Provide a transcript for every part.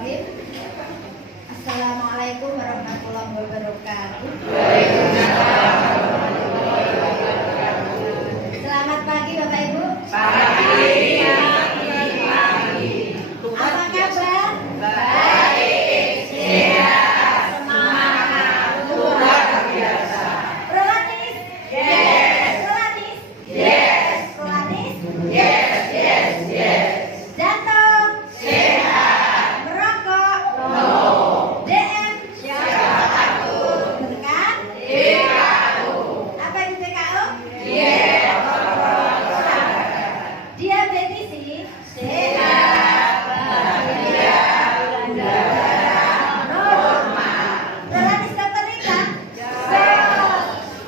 Bismillahirrahmanirrahim. Assalamualaikum warahmatullahi wabarakatuh. Selamat pagi Bapak Ibu. Pagi. Apa kabar? Baik, sehat, semangat, luar biasa. Prolanis? Yes. Prolanis? Yes. Prolanis? Yes. Jantung? Sehat. Merokok? No. DM? Siapa takut? Berkat? DKU. Apa itu DKU? Yes. Diabetes? Sehat, bahagia, normal. Prolanis Dokter Rita? Sehat.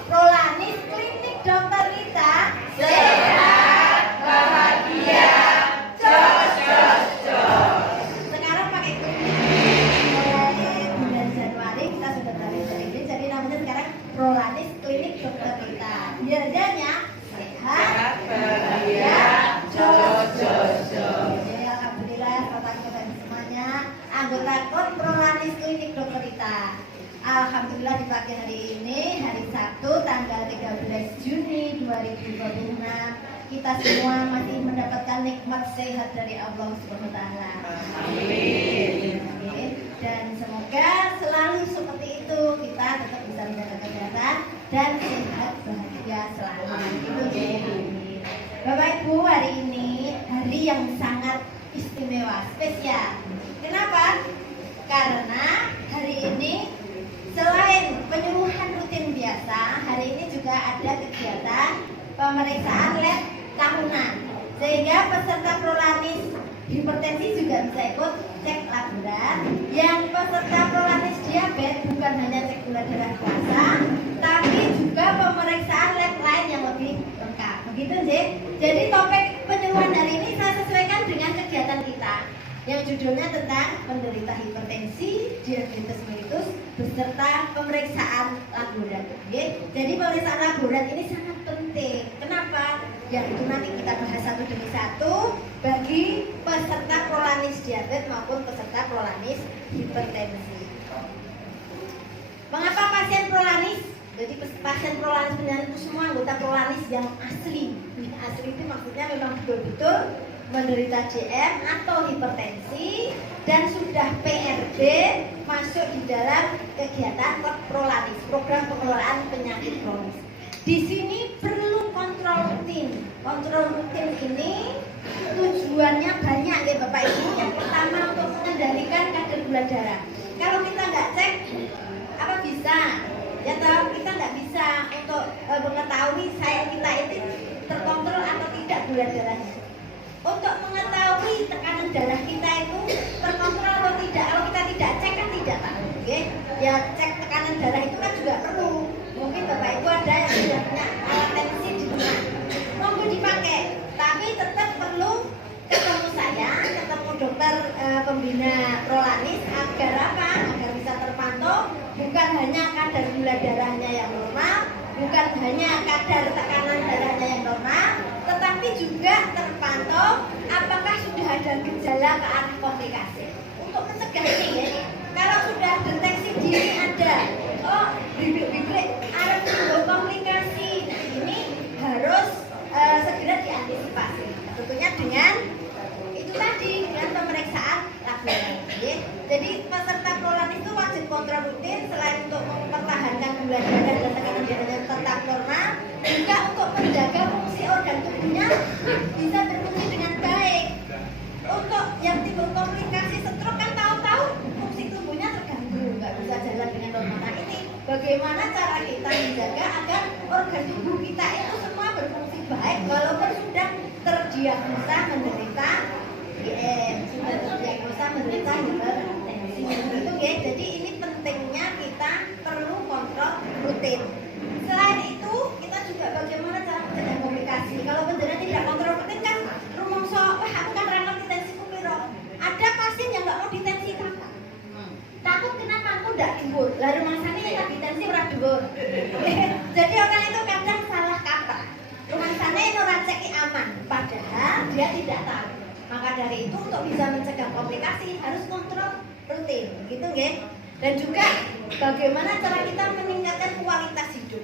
Prolanis Klinik Dokter Rita? Sehat, bahagia, jos. Sekarang pakai klinik mulai bulan Januari kita sudah beralih ini, jadi namanya sekarang Prolanis Klinik Dokter Rita. Biasanya sehat, Bahagia, jos. Oke, alhamdulillah kota-kota semuanya anggota klub Prolanis Klinik Dokter Rita. Alhamdulillah di pagi hari ini, hari Sabtu tanggal 13 Juni 2026, kita semua masih mendapatkan nikmat sehat dari Allah Subhanahu wa taala. Amin. Oke, dan semoga selalu seperti itu, kita tetap bisa menjaga kesehatan dan sehat bahagia selalu. Itu ya. Amin. Bapak Ibu, hari ini hari yang sangat istimewa, spesial. Kenapa? Karena hari ini selain penyuluhan rutin biasa, hari ini juga ada kegiatan pemeriksaan lab tahunan, sehingga peserta Prolanis hipertensi juga bisa ikut cek laborat. Yang peserta Prolanis diabetes bukan hanya cek gula darah biasa, tapi juga pemeriksaan lab lain yang lebih lengkap. Begitu sih. Jadi topik penyuluhan hari ini saya sesuaikan dengan kegiatan kita yang judulnya tentang penderita hipertensi, diabetes mellitus beserta pemeriksaan laborat. Jadi pemeriksaan laborat ini sangat penting. Kenapa? Yang itu nanti kita bahas satu demi satu bagi peserta Prolanis diabetes maupun peserta Prolanis hipertensi. Mengapa pasien Prolanis? Jadi pasien Prolanis benar itu semua anggota Prolanis yang asli. Asli itu maksudnya memang betul-betul menderita DM atau hipertensi dan sudah PRB masuk di dalam kegiatan Prolanis, program pengelolaan penyakit kronis. Di sini perlu kontrol rutin. Kontrol rutin ini tujuannya banyak ya Bapak Ibu. Yang pertama untuk mengendalikan kadar gula darah. Kalau kita nggak cek, apa bisa? Ya tahu kita nggak bisa untuk mengetahui saya kita itu terkontrol atau tidak gula darahnya. Untuk mengetahui tekanan darah kita itu terkontrol atau tidak, kalau kita tidak cek kan tidak tahu, okay? Ya cek tekanan darah itu kan juga perlu. Mungkin Bapak Ibu ada yang sudah punya alat tensi di rumah, monggo dipakai, tapi tetap perlu ketemu saya, ketemu dokter pembina Prolanis agar apa? Agar bisa terpantau, bukan hanya kadar gula darahnya yang normal, bukan hanya kadar tekanan darahnya yang normal, tetapi juga terpantau apakah sudah ada gejala ke arah komplikasi. Untuk mencegah ini ya, kalau sudah deteksi dini ada, oh bibit-bibit arah timbul komplikasi, ini harus segera diantisipasi. Tentunya dengan itu tadi, dengan pemeriksaan laboratorium. Jadi peserta Prolanis itu wajib kontrol rutin selain untuk mempertahankan gula darah dan tekanan darahnya tetap normal, juga untuk menjaga fungsi organ tubuhnya bisa berfungsi dengan baik. Untuk yang timbul komplikasi stroke kan tahu-tahu fungsi tubuhnya terganggu, nggak bisa jalan dengan normal. Nah ini bagaimana cara kita menjaga agar organ tubuh kita itu semua berfungsi baik walaupun sudah terdiagnosa menderita IM, sudah terdiagnosa menderita hipertensi. Itu ya. Jadi ini pentingnya kita perlu kontrol rutin. Selain itu, kita juga bagaimana cara mencegah komplikasi. Kalau benar tidak kontrol rutin kan rumongso, wah aku kan renal tensi kupiro. Ada pasien yang nggak mau ditensi kakak. Takut kenapa aku nggak dhuwur. Lah rumangsane yang tak ditensi ora dhuwur. Jadi orang itu kadang salah kaprah. Rumangsane ora cek aman, padahal dia tidak tahu. Maka dari itu untuk bisa mencegah komplikasi harus kontrol rutin, gitu nggih. Dan juga bagaimana cara kita meningkatkan kualitas hidup.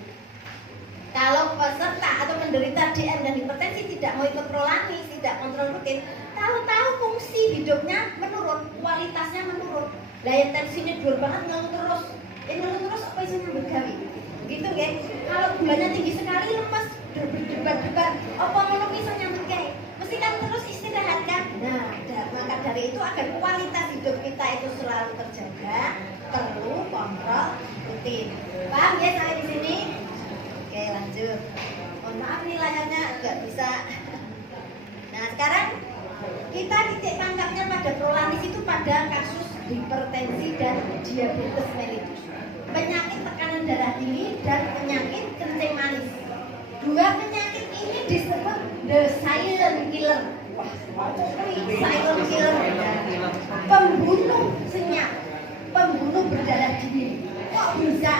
Kalau peserta atau penderita DM dan hipertensi tidak mau ikut prolanis, tidak kontrol rutin, tahu-tahu fungsi hidupnya menurun, kualitasnya menurun. Lah yang tensinya dhuwur banget ngeluh terus. Ngeluh terus apa isinya bergawi? Gitu nggih. Kalau gulanya tinggi sekali lemes, berdebar-debar, apa ngono iso nyambut gawe? Mesti kan terus istirahat kan? Nah, maka dari itu agar kualitas hidup kita itu selalu terjaga, perlu kontrol rutin. Paham ya sampai di sini? Oke, lanjut. Mohon maaf nih layarnya nggak bisa. Nah, sekarang kita titik tangkapnya pada prolanis itu pada kasus hipertensi dan diabetes mellitus. Penyakit tekanan darah tinggi dan penyakit kencing manis. Dua penyakit ini disebut the silent killer. Silent killer, pembunuh senyap, pembunuh berdarah dingin. Kok bisa?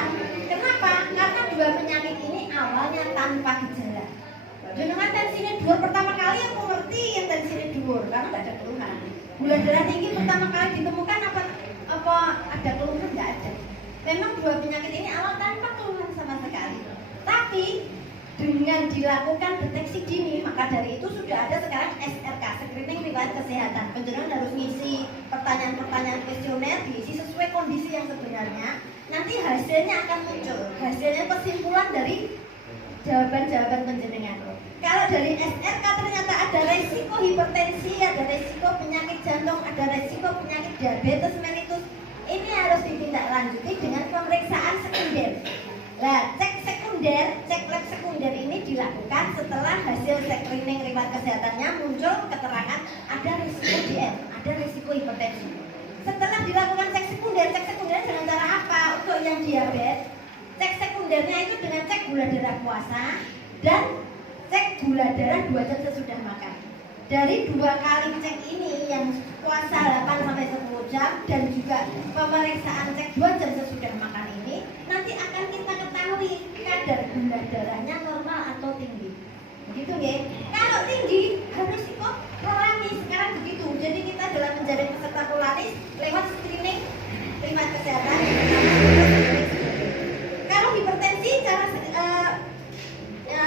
Kenapa? Karena dua penyakit ini awalnya tanpa gejala. Jenengan tensinya dhuwur pertama kali aku ngerti yang tensinya dhuwur karena nggak ada keluhan. Gula darah tinggi pertama kali ditemukan apa ada keluhan? Nggak ada. Memang dua penyakit ini awal tanpa keluhan sama sekali. Tapi dengan dilakukan deteksi dini, maka dari itu sudah ada sekarang SRK, screening riwayat kesehatan. Penjenengan harus ngisi pertanyaan-pertanyaan kuesioner, diisi sesuai kondisi yang sebenarnya. Nanti hasilnya akan muncul. Hasilnya kesimpulan dari jawaban-jawaban penjenengan. Kalau dari SRK ternyata ada resiko hipertensi, ada resiko penyakit jantung, ada resiko penyakit diabetes mellitus. Ini harus ditindaklanjuti dengan pemeriksaan sekunder. Nah, cek lab sekunder ini dilakukan setelah hasil screening riwayat kesehatannya muncul keterangan ada risiko DM, ada risiko hipertensi. Setelah dilakukan cek sekunder dengan cara apa? Untuk yang diabetes, cek sekundernya itu dengan cek gula darah puasa dan cek gula darah 2 jam sesudah makan. Dari 2 kali cek ini yang puasa 8-10 jam dan juga pemeriksaan cek 2 jam sesudah makan ini, nanti akan kita ketahui kadar gula darahnya normal atau tinggi. Begitu ya. Kalau tinggi harus ikut prolanis. Sekarang begitu. Jadi kita dalam menjadi peserta prolanis lewat screening riwayat kesehatan. Kalau hipertensi cara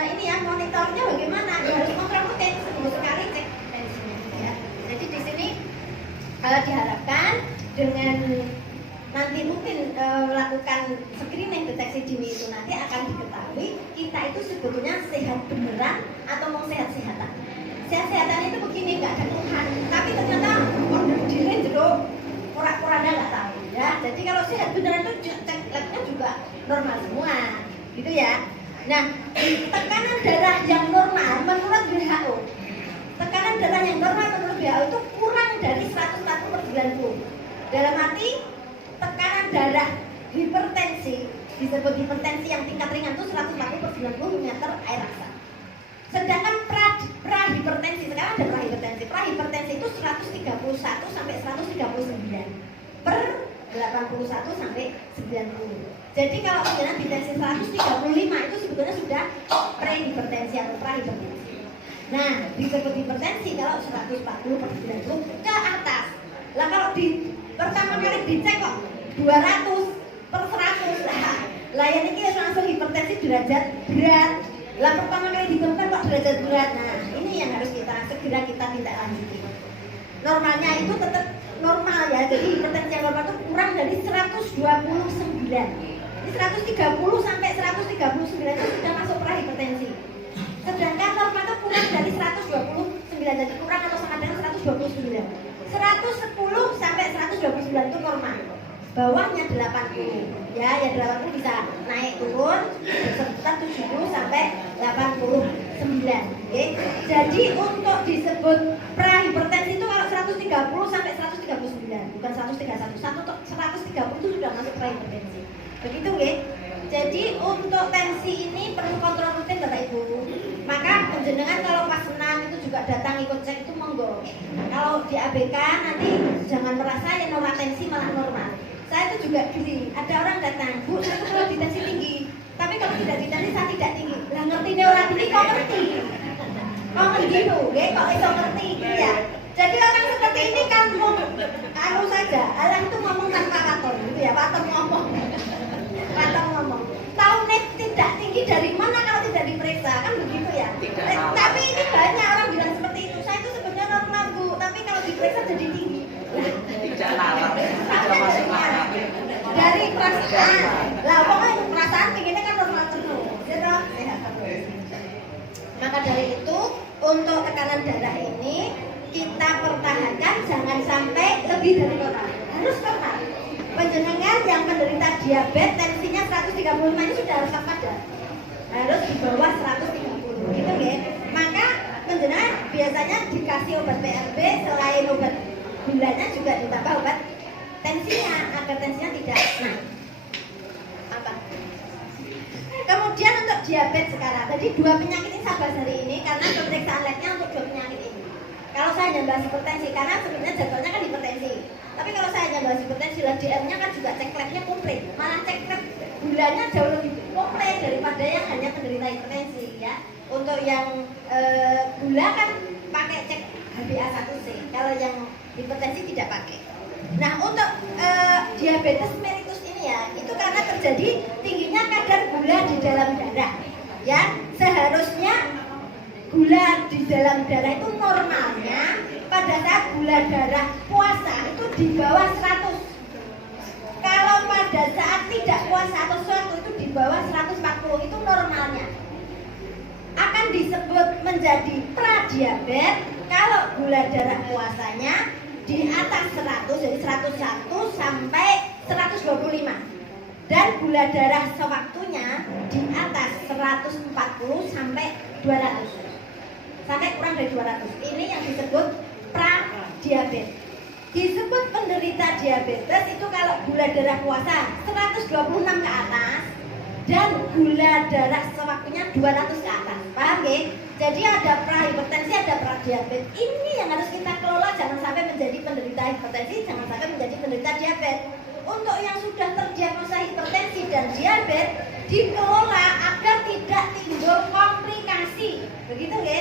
ini ya monitornya bagaimana? Harus kontrol rutin seminggu sekali cek tensinya ya. Jadi di sini diharapkan dengan nanti mungkin melakukan screening deteksi dini itu nanti akan diketahui kita itu sebetulnya sehat beneran atau mau sehat-sehatan. Sehat-sehatan itu begini, nggak ada keluhan, tapi ternyata order diri jeruk pura-puranya nggak tahu ya. Jadi kalau sehat beneran itu cek labnya juga normal semua, gitu ya. Nah, tekanan darah yang normal menurut WHO, tekanan darah yang normal menurut WHO itu kurang dari 140/90. Dalam arti tekanan darah hipertensi, disebut hipertensi yang tingkat ringan itu 140/90 meter air raksa. Sedangkan prahipertensi, sekarang ada prahipertensi. Prahipertensi itu 131 sampai 139 per 81 sampai 90. Jadi kalau dengan hipertensi 135 itu sebetulnya sudah prehipertensi atau prahipertensi. Nah, disebut hipertensi kalau 140/90 ke atas. Lah kalau di pertama kali dicek kok 200/100 lah yang ini langsung hipertensi derajat berat. Lah pertama kali ditemukan kok derajat berat. Nah, ini yang harus segera kita tindak lanjuti. Normalnya itu tetap normal ya. Jadi hipertensi yang normal itu kurang dari 129. Ini 130 sampai 139 itu sudah masuk prahipertensi. Sedangkan normal itu kurang dari 129, jadi kurang atau sama dengan 129. 110 sampai 129 itu normal. Bawahnya 80. Ya 80 bisa naik turun sekitar 70 sampai 89. Okay. Jadi untuk disebut prahipertensi itu kalau 130 sampai 139, bukan 131. 130 itu sudah masuk prahipertensi. Begitu nggih. Jadi untuk tensi ini perlu kontrol rutin Bapak Ibu. Maka penjenengan kalau pas senam itu juga datang ikut cek itu monggo. Kalau di ABK nanti jangan merasa yang normal tensi malah normal. Saya itu juga gini, ada orang datang, Bu, saya kalau di tensi tinggi, tapi kalau tidak di tensi saya tidak tinggi. Lah ngerti nih orang tinggi kok ngerti. Kok ngerti itu, kok iso ngerti ya. Jadi orang seperti ini kan mau anu saja, Allah itu ngomong tanpa paton gitu ya, paton ngomong. Paton ngomong. Tahu net tidak tinggi dari mana kalau tidak diperiksa, kan begitu ya. Tapi ini banyak orang bilang seperti itu. Saya itu sebenarnya normal Bu, tapi kalau diperiksa jadi tinggi. Tidak larang, tidak masuk larang. Dari perasaan, lah pokoknya perasaan pinginnya kan normal terus, gitu, sehat terus. Maka dari itu untuk tekanan darah ini kita pertahankan jangan sampai lebih dari normal, harus normal. Penjenengan yang menderita diabetes tensinya 135 ini sudah harus waspada, harus di bawah 130, gitu ya. Maka penjenengan biasanya dikasih obat PRB selain obat gulanya juga ditambah obat tensinya agar tensinya tidak naik. Apa? Kemudian untuk diabetes sekarang, jadi dua penyakit ini saya bahas hari ini karena pemeriksaan labnya untuk dua penyakit ini. Kalau saya hanya bahas hipertensi, karena sebenarnya jadwalnya kan hipertensi. Tapi kalau saya hanya bahas hipertensi, lah DM-nya kan juga cek labnya komplit. Malah cek lab gulanya jauh lebih komplit daripada yang hanya penderita hipertensi ya. Untuk yang gula kan pakai cek HbA1c. Kalau yang hipertensi tidak pakai. Nah untuk diabetes mellitus ini ya, itu karena terjadi tingginya kadar gula di dalam darah. Ya, seharusnya gula di dalam darah itu normalnya pada saat gula darah puasa itu di bawah 100. Kalau pada saat tidak puasa atau suatu itu di bawah 140, itu normalnya. Akan disebut menjadi pradiabetes kalau gula darah puasanya di atas 100, jadi 101 sampai 125. Dan gula darah sewaktunya di atas 140 sampai 200. Sampai kurang dari 200. Ini yang disebut pradiabetes. Disebut penderita diabetes itu kalau gula darah puasa 126 ke atas dan gula darah sewaktunya 200 ke atas. Paham ya? Jadi ada prahipertensi, ada pradiabetes. Ini yang harus kita kelola, jangan sampai menjadi penderita hipertensi, jangan sampai menjadi penderita diabetes. Untuk yang sudah terdiagnosa hipertensi dan diabetes dikelola agar tidak timbul komplikasi. Begitu ya?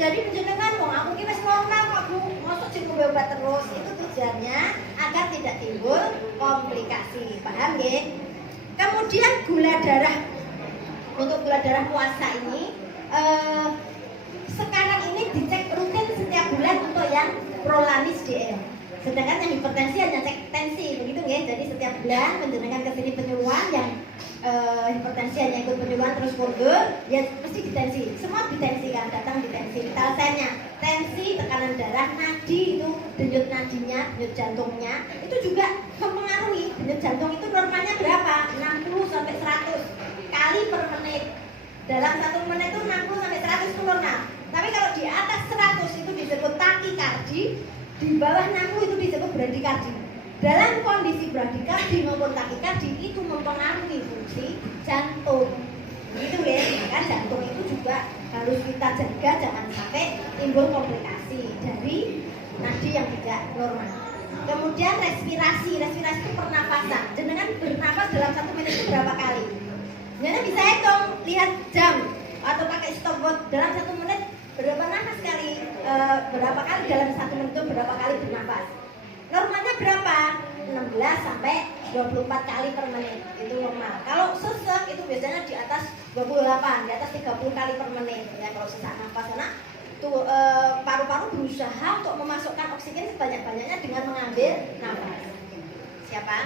Jadi penjenengan wong aku ki wis normal kok Bu, mosok sing ngombe obat terus. Itu tujuannya agar tidak timbul komplikasi. Paham ya? Kemudian gula darah. Untuk gula darah puasa ini sekarang ini dicek rutin setiap bulan untuk yang prolanis DM. Sedangkan yang hipertensi hanya cek tensi, begitu ya. Jadi setiap bulan penjenengan ke sini penyuluhan, yang hipertensi hanya ikut penyuluhan terus mundur, ya mesti ditensi. Semua ditensikan, datang ditensi. Detailnya, tensi, tekanan darah, nadi itu denyut nadinya, denyut jantungnya itu juga mempengaruhi. Denyut jantung itu normalnya berapa? 60 sampai 100 kali per menit. Dalam 1 menit itu 60 sampai 100 itu normal. Tapi kalau di atas 100 itu disebut takikardi, di bawah 60 itu disebut bradikardi. Dalam kondisi bradikardi maupun takikardi itu mempengaruhi fungsi jantung. Gitu ya, maka jantung itu juga harus kita jaga jangan sampai timbul komplikasi dari nadi yang tidak normal. Kemudian respirasi itu pernafasan. Jenengan bernafas dalam 1 menit itu berapa kali? Jenengan bisa hitung, lihat jam atau pakai stopwatch dalam 1 menit berapa nafas kali, berapa kali dalam 1 menit itu berapa kali bernafas. Normalnya berapa? 16 sampai 24 kali per menit itu normal. Kalau sesek itu biasanya di atas 28, di atas 30 kali per menit ya kalau sesak nafas. Karena tuh paru-paru berusaha untuk memasukkan oksigen sebanyak-banyaknya dengan mengambil nafas. Siapa?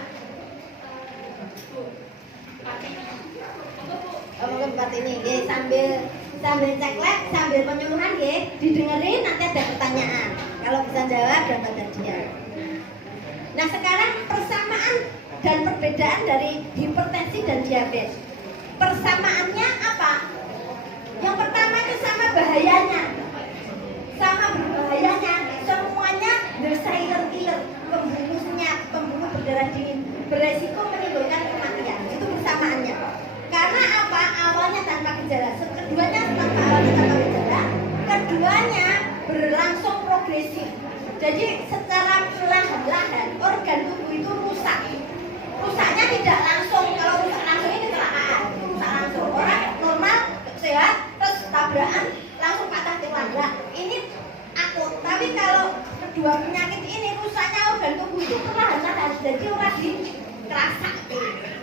Mungkin Pak ini ya, sambil cek lab, sambil penyuluhan ya, didengerin nanti ada pertanyaan. Kalau bisa jawab dan ada dia. Nah sekarang persamaan dan perbedaan dari hipertensi dan diabetes. Persamaannya apa? Yang pertama itu sama bahayanya. Sama berbahayanya. Semuanya the silent killer, pembunuh senyap, pembunuh berdarah dingin, beresiko menimbulkan kematian. Itu persamaannya. Karena apa? Awalnya tanpa gejala. Keduanya awalnya tanpa gejala. Keduanya berlangsung progresif. Jadi secara perlahan-lahan organ tubuh itu rusak. Rusaknya tidak langsung. Kalau rusak langsung ini kecelakaan. Itu rusak langsung. Orang normal sehat terus tabrakan langsung patah tulang. Nah, ini akut. Tapi kalau penyakit ini rusaknya organ tubuh itu perlahan-lahan, jadi orang kerasa.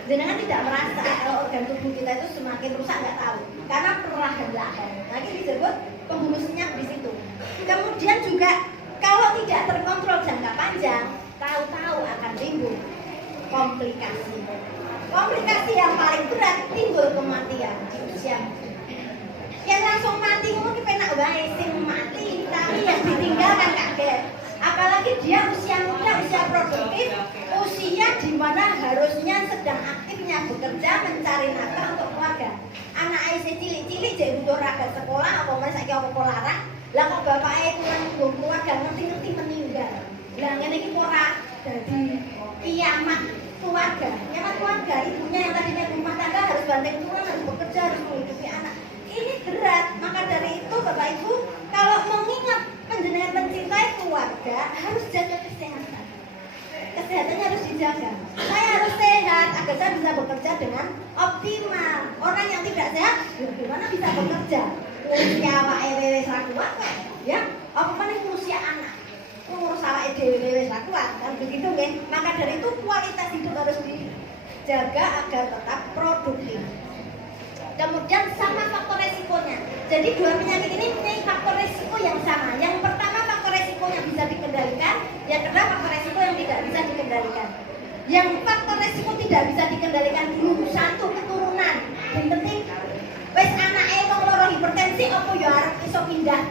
Jenengan tidak merasa kalau organ tubuh kita itu semakin rusak, nggak tahu, karena perlahan-lahan. Nah, ini disebut pembunuh senyap di situ. Kemudian juga kalau tidak terkontrol jangka panjang, tahu-tahu akan timbul komplikasi. Komplikasi yang paling berat timbul kematian di usia muda. Yang langsung mati mungkin penak wae sing mati, tapi yang ditinggalkan kaget. Apalagi dia usia muda, usia produktif, usia di mana harusnya sedang aktifnya bekerja mencari nafkah untuk keluarga. Anak IC cilik-cilik jadi butuh raga sekolah, apa mana saiki apa larang. Lah kok bapaknya pulang nggo keluarga ngerti-ngerti meninggal. Lah ngene iki ora dadi kiamat keluarga. Kiamat keluarga ibunya yang tadinya rumah tangga harus banting tulang, harus bekerja, harus menghidupi anak. Ini berat, maka dari itu Bapak Ibu kalau mengingat panjenengan mencintai keluarga harus jaga kesehatan. Kesehatannya harus dijaga. Saya harus sehat agar saya bisa bekerja dengan optimal. Orang yang tidak sehat, bagaimana bisa bekerja? Usia awake dhewe wis ra kuat kok, ya. Apa meneh usia anak? Ngurus awake dhewe wis ra kuat, kan begitu nggih. Maka dari itu kualitas hidup harus dijaga agar tetap produktif. Kemudian sama faktor resikonya. Jadi dua penyakit ini punya faktor resiko yang sama. Yang pertama faktor resiko yang bisa dikendalikan, yang kedua faktor resiko yang tidak bisa dikendalikan. Yang faktor resiko tidak bisa dikendalikan dulu, satu keturunan. Yang penting wes anake wong loro hipertensi apa ya arep iso pindah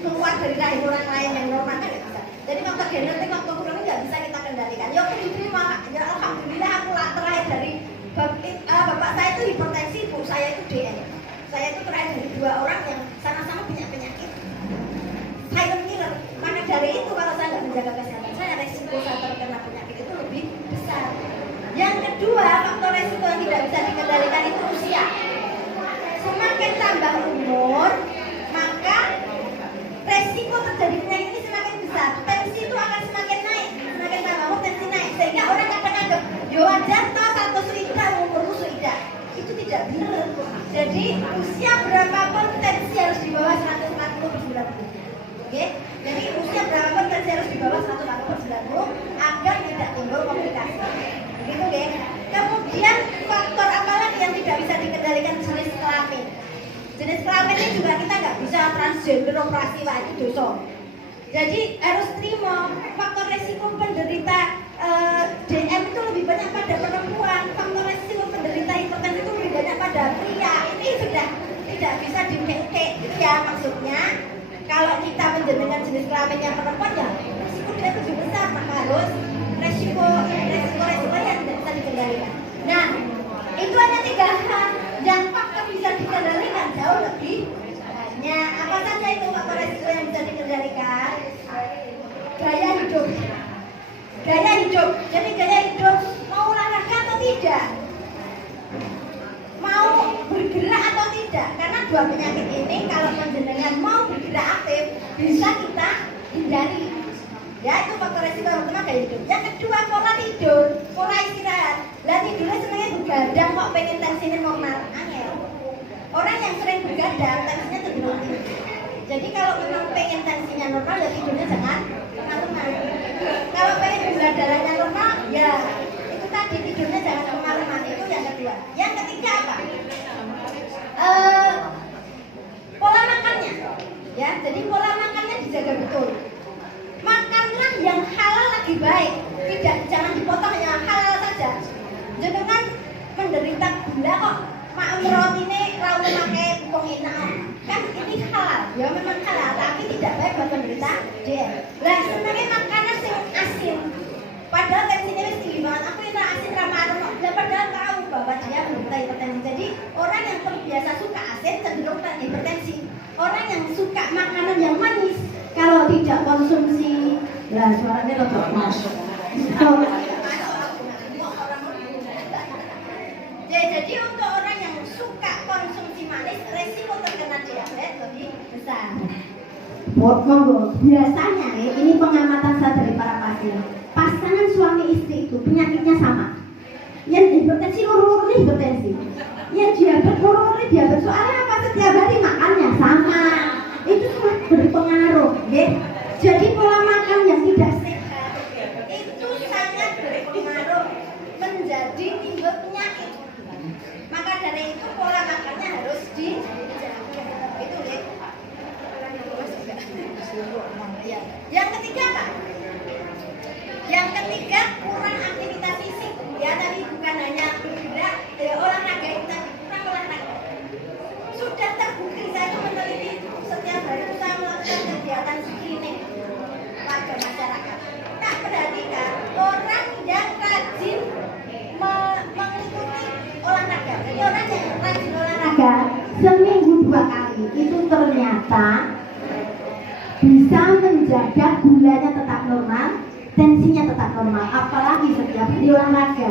keluar dari rahim orang lain yang normal kan nggak bisa. Jadi faktor genetik, faktor keturunan nggak bisa kita kendalikan. Ya aku diterima, ya alhamdulillah aku terakhir dari bapak saya itu hipertensi, ibu saya itu DM. Saya itu terakhir dari dua orang yang sama-sama punya penyakit silent killer. Maka dari itu kalau saya nggak menjaga kesehatan saya, resiko saya terkena penyakit itu lebih besar. Yang kedua, faktor resiko yang tidak bisa dikendalikan itu usia. Semakin tambah umur, maka resiko terjadi penyakit ini semakin besar. Tensi itu akan semakin naik, semakin tambah umur tensi naik. Sehingga orang kadang-kadang yo wajar toh satu suida umurmu suida. Itu tidak benar. Jadi usia berapapun tensi harus di bawah 140/90. Oke? Jadi usia berapapun tensi harus di bawah 140/90 agar tidak timbul komplikasi. Begitu nggih. Kemudian faktor apa lagi yang tidak bisa dikendalikan? Jenis kelamin. Jenis kelamin ini juga kita nggak bisa transgender operasi wah itu dosa. Jadi harus terima faktor resiko penderita DM itu lebih banyak pada perempuan, faktor resiko penderita hipertensi itu lebih banyak pada pria. Ini sudah tidak bisa dikek ya, maksudnya kalau kita menjenengan jenis kelaminnya perempuan ya resiko dia lebih besar, maka harus resiko yang tidak bisa dikendalikan. Nah, itu hanya 3 hal yang faktor bisa dikendalikan jauh lebih banyak. Apa saja itu faktor resiko yang bisa dikendalikan? Gaya hidup. Gaya hidup. Jadi gaya hidup mau olahraga atau tidak? Mau bergerak atau tidak? Karena dua penyakit ini kalau panjenengan mau bergerak aktif bisa kita hindari. Ya, itu faktor resiko yang pertama gaya hidup. Yang kedua pola tidur, pola istirahat. Lah tidurnya senangnya begadang kok pengen tensinya normal. Angel. Orang yang sering begadang tensinya cenderung tinggi. Jadi kalau memang pengen tensinya normal ya tidurnya jangan kemalaman. Kalau pengen gula darahnya normal ya itu tadi tidurnya jangan kemalaman. Itu yang kedua. Yang ketiga apa? Pola makannya. Ya, jadi pola makannya dijaga betul. Makanlah yang halal lagi baik. Jangan dipotong yang halal saja. Jangan menderita gula kok. Mak roti ini kalau pakai tepung enak kan ini halal, ya memang halal, tapi tidak baik buat penderita DM. Lah sebenarnya makanan yang asin, padahal tensinya wis tinggi banget. Aku ini asin ramah kok. Lah padahal tahu bahwa dia menderita hipertensi. Jadi orang yang terbiasa suka asin cenderung hipertensi. Orang yang suka makanan yang manis kalau tidak konsumsi, lah suaranya lebih masuk. Jadi untuk orang yang suka konsumsi manis, resiko terkena diabetes lebih besar. Monggo, biasanya ini pengamatan saya dari para pasien. Pasangan suami istri itu penyakitnya sama. Yang hipertensi loro-loro hipertensi. Yang diabetes loro-loro diabetes. Soalnya apa? Setiap hari makannya sama. Itu semua berpengaruh, nggih. Jadi pola makan yang tidak sehat itu sangat berpengaruh menjadi timbul penyakit. Maka dari itu pola makannya harus dijaga. Itu ya. Ya. Yang ketiga apa? Yang ketiga kurang aktivitas fisik. Ya tadi bukan hanya bergerak, olahraga itu tadi kurang olahraga. Sudah terbukti, saya itu meneliti setiap hari saya melakukan kegiatan screening warga masyarakat. Tak perhatikan orang yang rajin mengikuti olahraga. Jadi orang yang rajin olahraga seminggu 2 kali itu ternyata bisa menjaga gulanya tetap normal, tensinya tetap normal, apalagi setiap hari olahraga.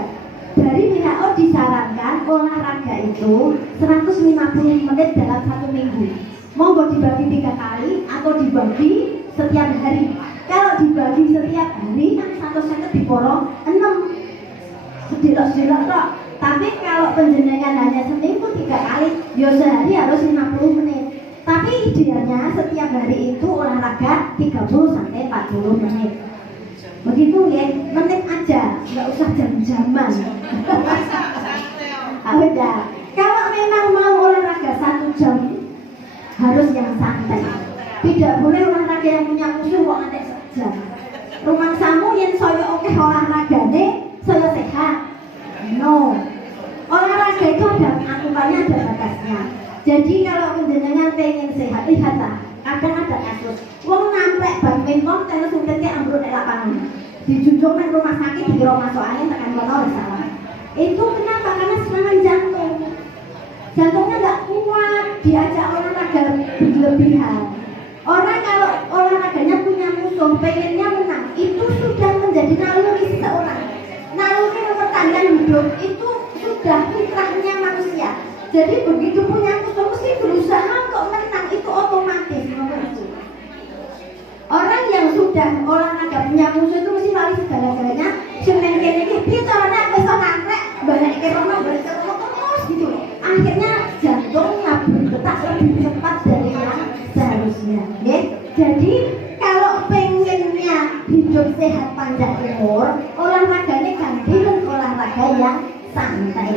Dari WHO disarankan olahraga itu 150 menit dalam 1 minggu. Monggo dibagi 3 kali atau dibagi setiap hari. Kalau dibagi setiap hari kan 1 diporong 6 sedelok-sedelok tok. Tapi kalau penjenengan hanya seminggu 3 kali, ya sehari harus 50 menit. Tapi idealnya setiap hari itu olahraga 30 sampai 40 menit. Begitu ya, menit aja, nggak usah jam-jaman. Udah. Kalau memang mau olahraga 1 jam, harus yang santai. Tidak boleh olahraga yang punya musuh kok nanti sejam. Rumah samu yang saya oke olahraga deh, saya sehat. No. Olahraga itu ada aturannya, ada batasnya. Jadi kalau penjenengan pengen sehat, lihatlah. Kadang ada kasus, wong namplek badminton terus sumpitnya ambruk di lapangan. Dijunjung nang rumah sakit di rumah soalnya tekan kono salah. Itu kenapa? Karena serangan jantung. Jantungnya nggak kuat, diajak olahraga berlebihan. Orang kalau olahraganya punya musuh, pengennya menang, itu sudah menjadi naluri seseorang. Naluri mempertahankan hidup itu sudah fitrahnya manusia. Jadi begitu punya musuh mesti berusaha untuk menang, itu otomatis nomor itu. Orang yang sudah olahraga punya musuh itu mesti lari segala-galanya. Semen kene iki piye carane aku iso ngantrek, balik ke rono terus gitu. Akhirnya jantungnya berdetak lebih cepat dari yang seharusnya. Ya. Jadi kalau pengennya hidup sehat panjang umur, olahraganya ganti dengan olahraga yang santai.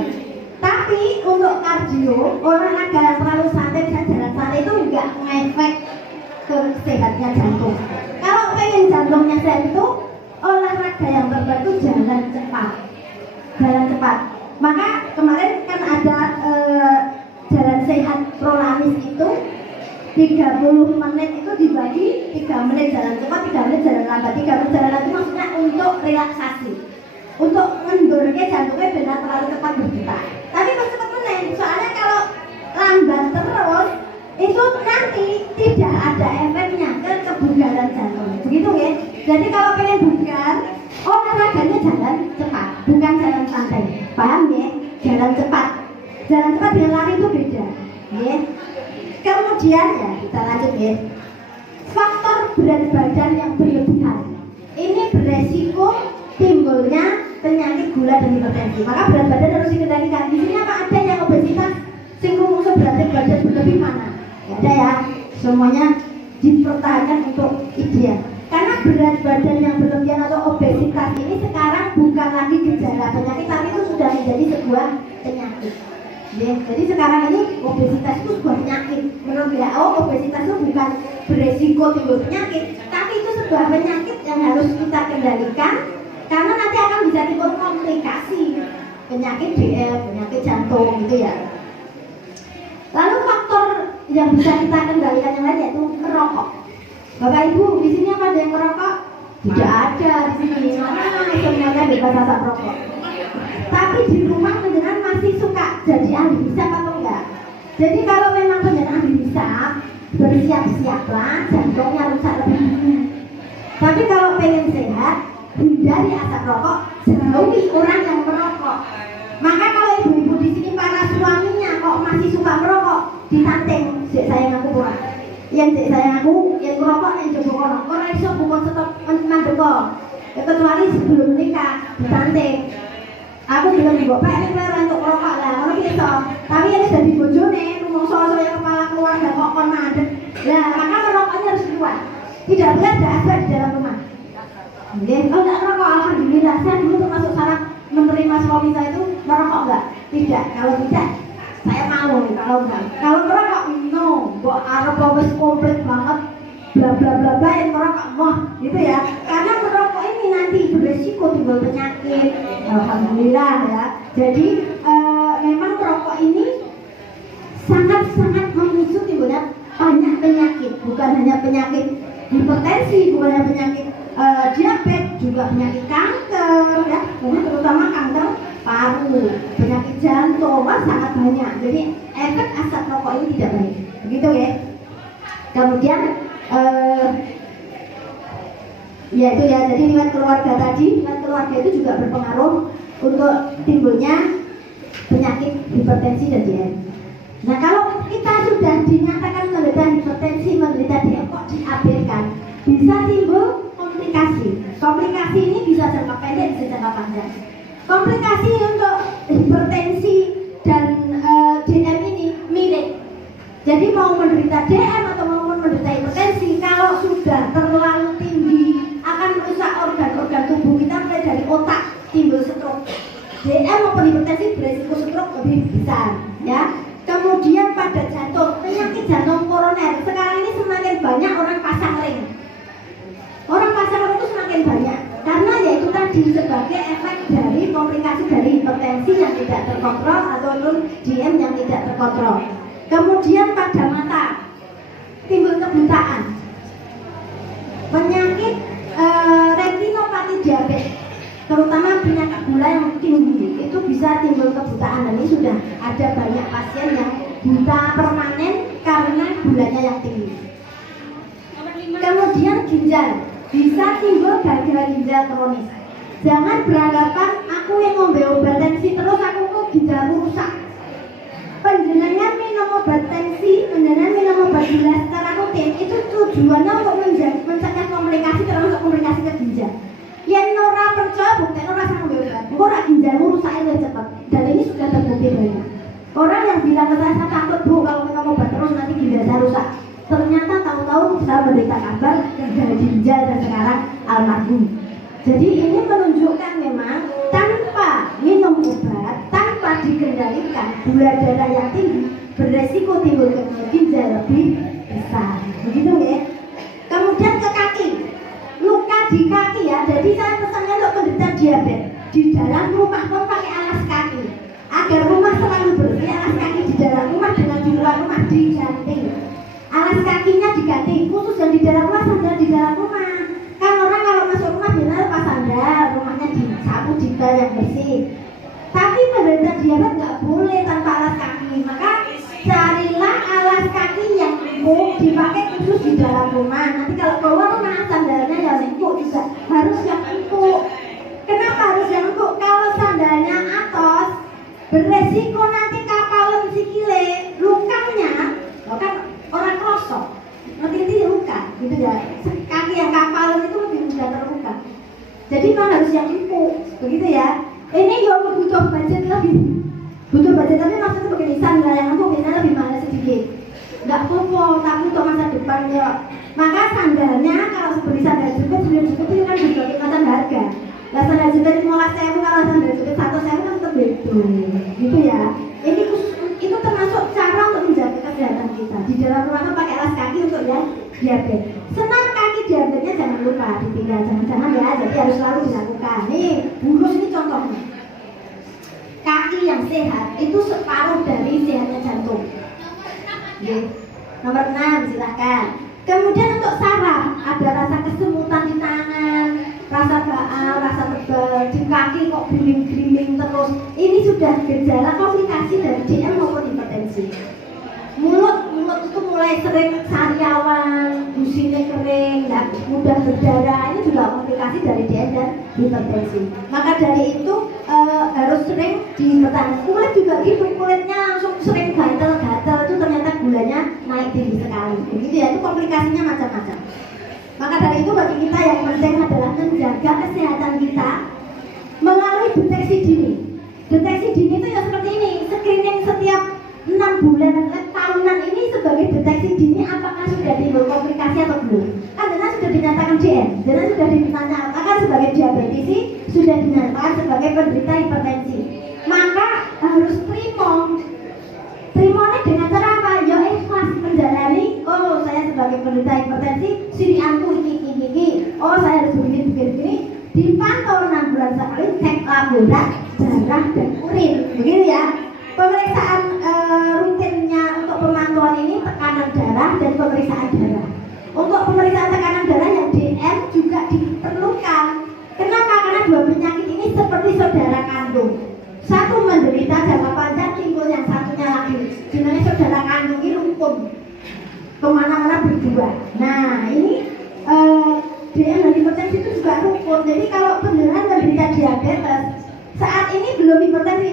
Tapi untuk kardio, olahraga yang terlalu santai, bisa jalan santai itu enggak ngefek ke sehatnya jantung. Kalau pengen jantungnya sehat itu, olahraga yang terbaik itu jalan cepat. Jalan cepat. Maka kemarin kan ada jalan sehat prolanis itu 30 menit itu dibagi 3 menit jalan cepat, 3 menit jalan lambat. 3 menit jalan lambat itu maksudnya untuk relaksasi. Untuk mendorongnya jantungnya benar terlalu cepat berdetak. Tapi pas cepat menit, soalnya kalau lambat terus itu nanti tidak ada efeknya ke kebugaran jantung. Begitu ya. Jadi kalau pengen bugar, olahraganya jalan cepat, bukan jalan santai. Paham ya? Jalan cepat. Jalan cepat dengan lari itu beda. Ya. Kemudian ya kita lanjut ya. Faktor berat badan yang berlebihan. Ini beresiko timbulnya penyakit gula dan hipertensi. Maka berat badan harus dikendalikan. Di sini apa ada yang obesitas? Musuh berat badan berlebih mana? Ya ada ya. Semuanya dipertahankan untuk ideal. Karena berat badan yang berlebihan atau obesitas ini sekarang bukan lagi gejala penyakit, tapi itu sudah menjadi sebuah penyakit. Ya, jadi sekarang ini obesitas itu sebuah penyakit. Menurut WHO, obesitas itu bukan beresiko timbul penyakit, tapi itu sebuah penyakit yang harus kita kendalikan. Karena nanti akan bisa timbul komplikasi penyakit DL, penyakit jantung gitu ya. Lalu faktor yang bisa kita kendalikan yang lain yaitu merokok. Bapak Ibu, di sini apa ada yang merokok? Tidak ada di sini. Mana semuanya bebas asap rokok. Tapi di rumah penjenengan masih suka jadi ahli hisap atau enggak? Jadi kalau memang penjenengan ahli hisap, bersiap-siaplah jantungnya rusak lebih dulu. Tapi kalau pengen sehat, hindari asap rokok, jauhi orang yang merokok. Maka kalau ibu-ibu di sini para suaminya kok masih suka merokok, ditanteng, cek sayang aku pulang. Yang cek sayang aku, yang merokok yang coba kono. Orang iso bukan stop mandeko. Kecuali sebelum nikah, ditanteng. Aku bilang mbok Pak ini ora untuk merokok lah, ngono piye to? Tapi ini dadi bojone, rumangsa saya kepala keluarga kok kon mandek. Lah, maka merokoknya harus keluar. Tidak boleh ada asbak di dalam rumah. Oke, oh enggak merokok, alhamdulillah. Saya dulu termasuk syarat menerima suami saya itu merokok enggak? Tidak, kalau tidak saya mau. Kalau enggak, kalau merokok no, kok arep wis komplit banget bla bla bla bla yang merokok moh gitu ya. Karena merokok ini nanti beresiko timbul penyakit. Alhamdulillah ya. Jadi memang merokok ini sangat-sangat memicu timbulnya banyak penyakit, bukan hanya penyakit hipertensi, bukan hanya penyakit diabetes, juga penyakit kanker ya, terutama kanker paru, penyakit jantung, sangat banyak. Jadi efek asap rokok ini tidak baik, begitu ya. Kemudian ya itu ya, jadi riwayat keluarga tadi, riwayat keluarga itu juga berpengaruh untuk timbulnya penyakit hipertensi dan diabetes. Nah kalau kita sudah dinyatakan menderita hipertensi, menderita diabetes kok diabaikan, bisa timbul komplikasi. Komplikasi ini bisa jangka pendek, bisa jangka panjang. Komplikasi untuk hipertensi dan DM ini mirip. Jadi mau menderita DM atau mau menderita hipertensi, kalau sudah terlalu tinggi akan merusak organ-organ tubuh kita, mulai dari otak timbul stroke. DM maupun hipertensi beresiko stroke lebih besar, ya. Kemudian pada jantung, penyakit jantung koroner. Sekarang ini semakin banyak orang pasang ring. Orang pasang ring itu semakin banyak karena yaitu tadi sebagai efek dari komplikasi dari hipertensi yang tidak terkontrol ataupun DM yang tidak terkontrol. Kemudian pada mata timbul kebutaan. Penyakit retinopati diabetes, terutama penyakit gula yang tinggi, itu bisa timbul kebutaan. Dan ini sudah ada banyak pasien yang buta permanen karena gulanya yang tinggi. Kemudian ginjal, bisa timbul gagal ginjal kronis. Jangan beranggapan aku yang ngombe obat tensi terus aku kok ginjalku rusak. Panjenengan minum obat tensi, panjenengan minum obat gula secara rutin, itu tujuannya untuk mencegah komplikasi, termasuk komplikasi ke ginjal. Yang Nora percaya bukti Nora sama obat, ora ginjalmu rusak lebih cepat. Dan ini sudah terbukti banyak. Orang yang bilang ke saya takut bu kalau minum obat terus nanti ginjal saya rusak. Ternyata tahu-tahu saya menderita kabar gagal ginjal dan sekarang almarhum. Jadi ini menunjukkan memang tanpa minum obat, tanpa dikendalikan gula darah yang tinggi, beresiko timbul ginjal lebih besar. Begitu ya. Kemudian ke kaki, luka di kaki ya. Jadi saya pesannya untuk penderita diabetes di dalam rumah pun pakai alas kaki agar rumah selalu bersih. Alas kaki di dalam rumah dengan di luar rumah diganti. Alas kakinya diganti, khusus yang di dalam rumah, sandal di dalam rumah. Kan orang kalau masuk rumah biasanya lepas sandal, rumahnya disapu, dibal yang bersih. Tapi penderita diabetes nggak boleh tanpa alas kaki. Maka carilah alas kaki yang empuk, dipakai khusus di dalam rumah. Nanti kalau keluar rumah sandalnya yang empuk juga harus yang empuk. Kenapa harus yang empuk? Kalau sandalnya atos, beresiko nanti kapalan sikile, lukanya, kan orang krosok, nanti luka, gitu ya. Kaki yang kapalan itu lebih mudah terluka. Jadi memang harus yang empuk, begitu ya. Ini yo butuh budget lebih, tapi maksudnya begini, sandal yang empuk biasanya lebih mahal sedikit. Nggak apa-apa, tapi untuk masa depan ya. Maka sandalnya kalau beli sandal jepit itu kan berbagai macam harga. Lah sandal jepit 15.000, kalau sandal jepit 1.000 kan tetap beda, gitu ya. Ini itu termasuk cara untuk menjaga kesehatan kita. Di dalam rumah kan pakai alas kaki untuk yang diabetes. Senang kaki diabetesnya jangan lupa ditinggal, jangan ya. Jadi harus selalu dilakukan. Nih, bungkus ini contohnya. Kaki yang sehat itu separuh dari sehatnya jantung. Nomor 6 silahkan. Kemudian untuk saraf, ada rasa kesemutan di tangan, rasa baal, rasa tebal, di kaki kok geriling-geriling terus. Ini sudah gejala komplikasi dari DM maupun hipertensi. Mulut itu mulai sering sariawan, gusinya kering, mudah berdarah. Ini juga komplikasi dari DM dan hipertensi. Maka dari itu harus sering diperhatikan. Kulit juga gitu, kulitnya langsung sering gatal-gatal, itu ternyata gulanya naik tinggi sekali. Begitu ya, itu komplikasinya macam-macam. Maka dari itu bagi kita yang penting adalah menjaga kesehatan kita melalui deteksi dini. Deteksi dini itu ya seperti ini, screening setiap 6 bulan tahunan ini sebagai deteksi dini apakah sudah timbul komplikasi atau belum. Kan jenengan sudah dinyatakan DM, jenengan sudah dinyatakan sebagai diabetisi, sudah dinyatakan sebagai penderita hipertensi, maka harus Trimone dengan cara apa? Ya ikhlas menjalani. Oh, saya sebagai penderita hipertensi, sirianku iki. Oh, saya harus begini. Dipantau 6 bulan sekali, cek laboratorium, darah dan urin. Begitu ya. Pemeriksaan rutinnya untuk pemantauan ini tekanan darah dan pemeriksaan darah. Untuk pemeriksaan tekanan darah yang DM juga diperlukan. Kenapa? Karena dua penyakit ini seperti saudara kandung. Satu menderita jangka panjang, timbul yang satunya lagi. Dimana saudara kandung ini rukun kemana-mana berdua. Nah ini DM dan hipertensi itu juga rukun. Jadi kalau beneran menderita diabetes, saat ini belum hipertensi,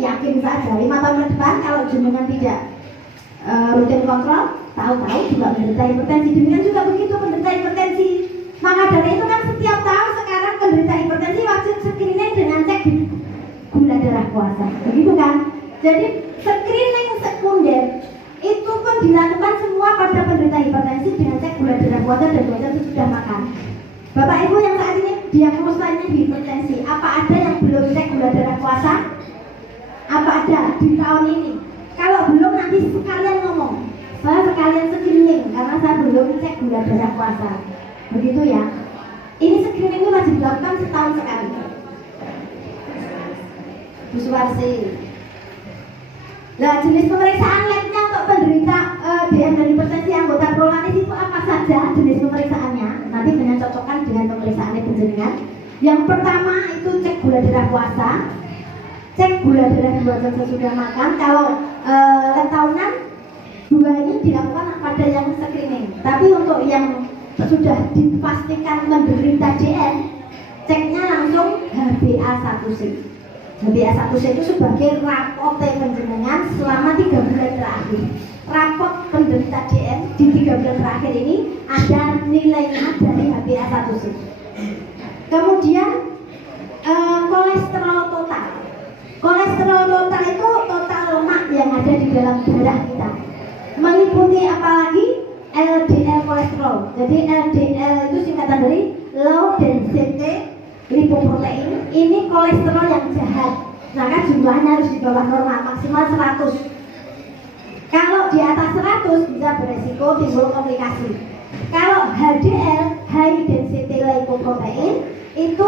yakin saja 5 tahun ke depan kalau jenengan tidak rutin kontrol, tahu-tahu juga menderita hipertensi. Demikian juga begitu penderita hipertensi. Maka dari itu kan setiap tahun sekarang penderita hipertensi wajib screening dengan cek gula darah puasa, begitu kan? Jadi screening sekunder itu pun dilakukan semua pada penderita hipertensi dengan cek gula darah puasa dan puasa sesudah makan. Bapak Ibu yang saat ini diagnosanya hipertensi, apa ada yang belum cek gula darah puasa? Apa ada di tahun ini? Kalau belum nanti sekalian ngomong, saya sekalian screening karena saya belum cek gula darah puasa. Begitu ya. Ini screening itu wajib dilakukan setahun sekali. Bu Suwarsi. Nah, jenis pemeriksaan labnya untuk penderita DM dan hipertensi anggota prolanis itu apa saja jenis pemeriksaannya? Nanti dengan cocokkan dengan pemeriksaan penjenengan. Yang pertama itu cek gula darah puasa. Cek gula darah 2 jam sesudah makan. Kalau tahunan 2 ini dilakukan pada yang screening. Tapi untuk yang sudah dipastikan menderita DM, ceknya langsung HbA1c. HbA1c itu sebagai rapot penjenengan selama 3 bulan terakhir. Rapot penderita DM di 3 bulan terakhir ini ada nilainya dari HbA1c. Kemudian kolesterol total. Kolesterol total itu total lemak yang ada di dalam darah kita. Meliputi apalagi LDL kolesterol. Jadi LDL itu singkatan dari low density lipoprotein. Ini kolesterol yang jahat. Maka jumlahnya harus di bawah normal, maksimal 100. Kalau di atas 100 bisa beresiko timbul komplikasi. Kalau HDL, high density lipoprotein, itu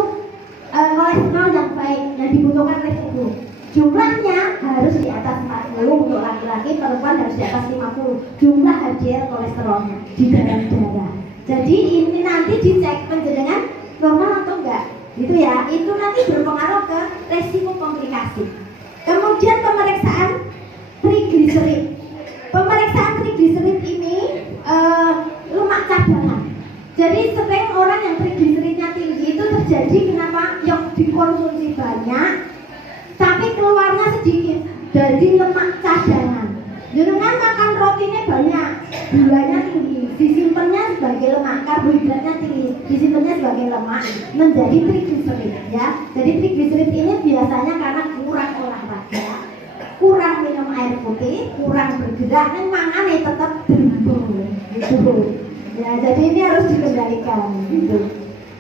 kolesterol yang baik yang dibutuhkan oleh tubuh. Jumlahnya harus di atas 40 untuk laki-laki, perempuan harus di atas 50 jumlah HDL kolesterolnya di dalam darah. Jadi ini nanti dicek penjenengan normal atau enggak, gitu ya. Itu nanti berpengaruh ke resiko komplikasi. Kemudian pemeriksaan trigliserid. Pemeriksaan trigliserid ini lemak cadangan. Jadi sering orang yang trigliseridnya tinggi itu terjadi kenapa? Yang dikonsumsi banyak tapi keluarnya sedikit, jadi lemak cadangan. Jangan makan rotinya banyak, gulanya tinggi, disimpannya sebagai lemak, karbohidratnya tinggi, disimpannya sebagai lemak, menjadi trigliserid ya. Jadi trigliserid ini biasanya karena kurang olahraga, kurang minum air putih, kurang bergerak, dan makannya tetap berhubung gitu. Ya, jadi ini harus dikendalikan gitu.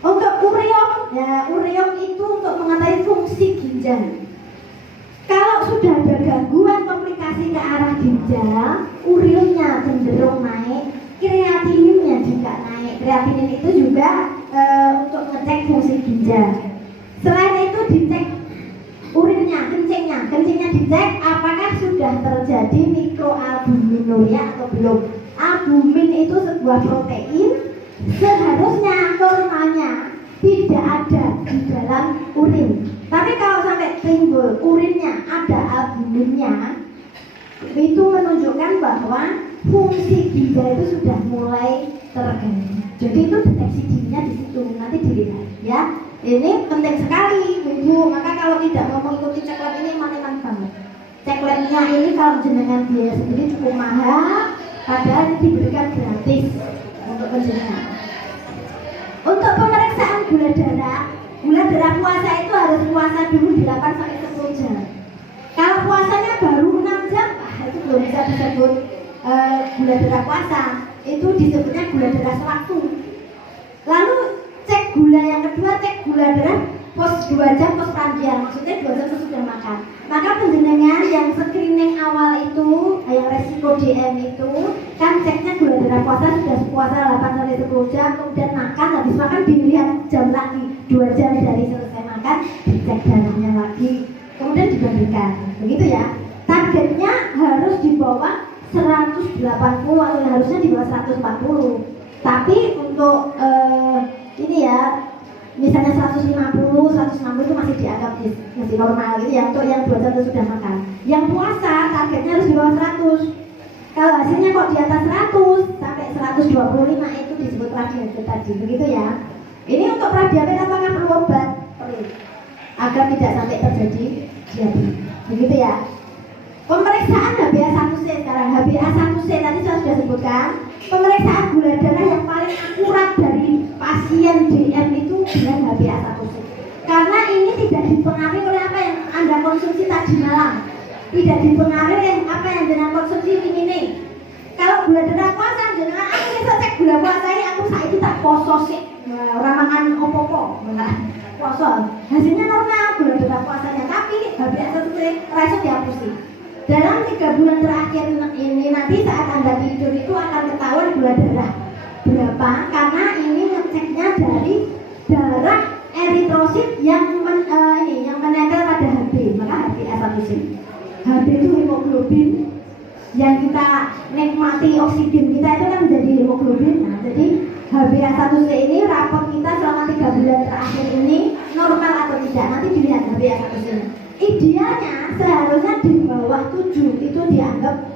Untuk ureum, ya ureum itu untuk mengetahui fungsi ginjal. Kalau sudah ada gangguan komplikasi ke arah ginjal, ureumnya cenderung naik, kreatininnya juga naik. Kreatinin itu juga untuk ngecek fungsi ginjal. Selain itu dicek urinnya, kencingnya dicek apakah sudah terjadi mikroalbuminuria atau belum. Albumin itu sebuah protein, seharusnya normalnya tidak ada di dalam urin. Tapi kalau sampai timbul urinnya ada albuminnya, itu menunjukkan bahwa fungsi ginjal itu sudah mulai terganggu. Jadi itu deteksi dininya di situ, nanti dilihat ya. Ini penting sekali Ibu, maka kalau tidak mau mengikuti cek lab ini mantenan banget. Cek labnya ini kalau jenengan biaya sendiri cukup mahal, padahal diberikan gratis untuk penjenengan. Untuk pemeriksaan gula darah puasa itu harus puasa dulu 8-10 jam. Kalau puasanya baru 6 jam, itu belum bisa disebut gula darah puasa. Itu disebutnya gula darah sewaktu. Lalu cek gula yang kedua, cek gula darah pos 2 jam postprandial, maksudnya 2 jam sesudah makan. Maka penjenengan yang screening awal itu, yang resiko DM itu, kan ceknya gula darah puasa sudah puasa 8-10 jam, kemudian makan, habis makan dilihat jam lagi 2 jam dari selesai makan, dicek darahnya lagi, kemudian dibandingkan, begitu ya. Targetnya harus di bawah 180 atau harusnya di bawah 140. Tapi untuk ini ya, misalnya 150, 160 itu masih dianggap masih normal gitu ya untuk yang 2 jam sudah makan. Yang puasa targetnya harus di bawah 100. Kalau hasilnya kok di atas 100 sampai 125 itu disebut pradiabetes tadi, begitu ya. Ini untuk pradiabetes apakah perlu obat? Perlu. Agar tidak sampai terjadi diabetes. Begitu ya. Pemeriksaan HbA1c sekarang. HbA1c tadi saya sudah sebutkan. Pemeriksaan gula darah yang paling akurat dari pasien DM itu dengan HbA1c. Karena ini tidak dipengaruhi oleh apa yang Anda konsumsi tadi malam. Tidak dipengaruhi oleh apa yang dengan konsumsi ini. Kalau gula darah puasa, jangan aku bisa cek gula puasa ini, aku saiki tak poso sih. Ora mangan opo-opo. Poso. Hasilnya normal gula darah puasanya, tapi HbA1c rasa dihapusi. Dalam 3 bulan terakhir ini nanti saat Anda tidur itu akan ketahuan gula darah berapa, karena ini ngeceknya dari darah eritrosit yang menempel pada Hb, maka HbA1c. Hb itu hemoglobin yang kita nikmati, oksigen kita itu kan menjadi hemoglobin. Nah, jadi HbA1c ini rapor kita selama 3 bulan terakhir ini normal atau tidak, nanti dilihat HbA1c. Idealnya seharusnya di bawah 7 itu dianggap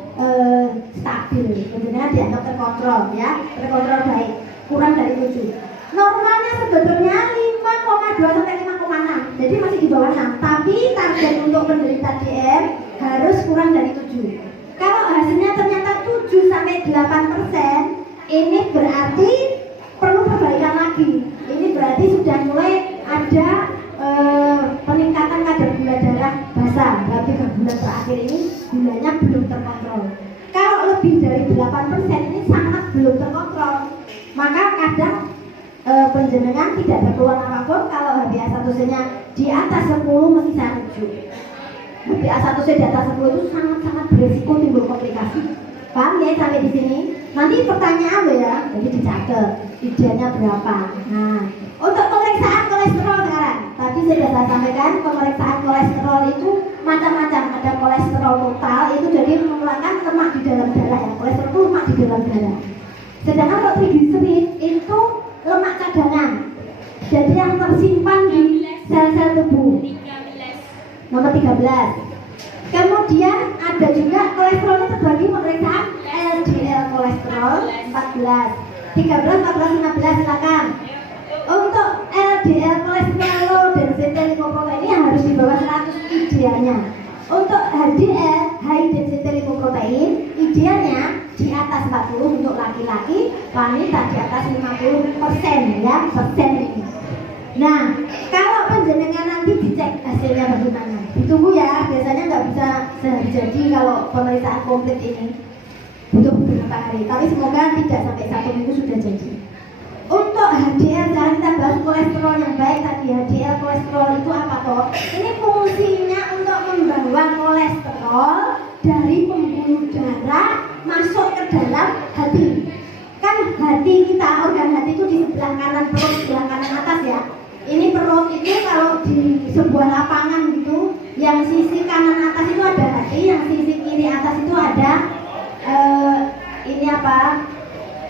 stabil, sebenarnya dianggap terkontrol ya, terkontrol baik, kurang dari 7. Normalnya sebetulnya 5,2 sampai 5,6, jadi masih di bawah 6. Tapi target untuk penderita DM harus kurang dari 7. Kalau hasilnya ternyata 7 sampai 8%, ini berarti perlu perbaikan lagi. Ini berarti sudah mulai ada peningkatan kadar gula darah basah. Dalam 3 bulan terakhir ini gulanya belum terkontrol. Kalau lebih dari 8% ini sangat belum terkontrol. Maka kadang penjenengan tidak ada keluhan apapun. Kalau HbA1c-nya di atas 10 mesti saya rujuk. HbA1c di atas 10 itu sangat-sangat berisiko timbul komplikasi. Paham ya sampai di sini? Nanti pertanyaan loh ya, jadi dicatat idealnya berapa. Nah, untuk pemeriksaan kolesterol sekarang, tadi sudah saya sampaikan pemeriksaan kolesterol itu macam-macam. Ada kolesterol total, itu jadi mengeluarkan lemak di dalam darah ya. Kolesterol itu lemak di dalam darah. Sedangkan kalau trigliserid itu lemak cadangan. Jadi yang tersimpan di sel-sel tubuh. Nomor 13. Kemudian ada juga kolesterolnya terbagi pemeriksaan LDL kolesterol 14, 13, 14, 15 silakan. Untuk LDL kolesterol low density lipoprotein ini harus di bawah 100 idealnya. Untuk HDL high density lipoprotein idealnya di atas 40 untuk laki-laki, wanita di atas 50% ya, persen ini. Nah, kalau penjenengan nanti dicek hasilnya bagaimana, ditunggu ya, biasanya nggak bisa sehari jadi kalau pemeriksaan komplit ini butuh beberapa hari, tapi semoga tidak sampai 1 minggu sudah jadi. Untuk HDL, sekarang kita bahas kolesterol yang baik tadi. HDL kolesterol itu apa toh? Ini fungsinya untuk membawa kolesterol dari pembuluh darah masuk ke dalam hati. Kan hati kita, organ hati itu di sebelah kanan perut, sebelah kanan atas ya. Ini perut itu kalau di sebuah lapangan gitu, yang sisi kanan atas itu ada hati, yang sisi kiri atas itu ada ini apa?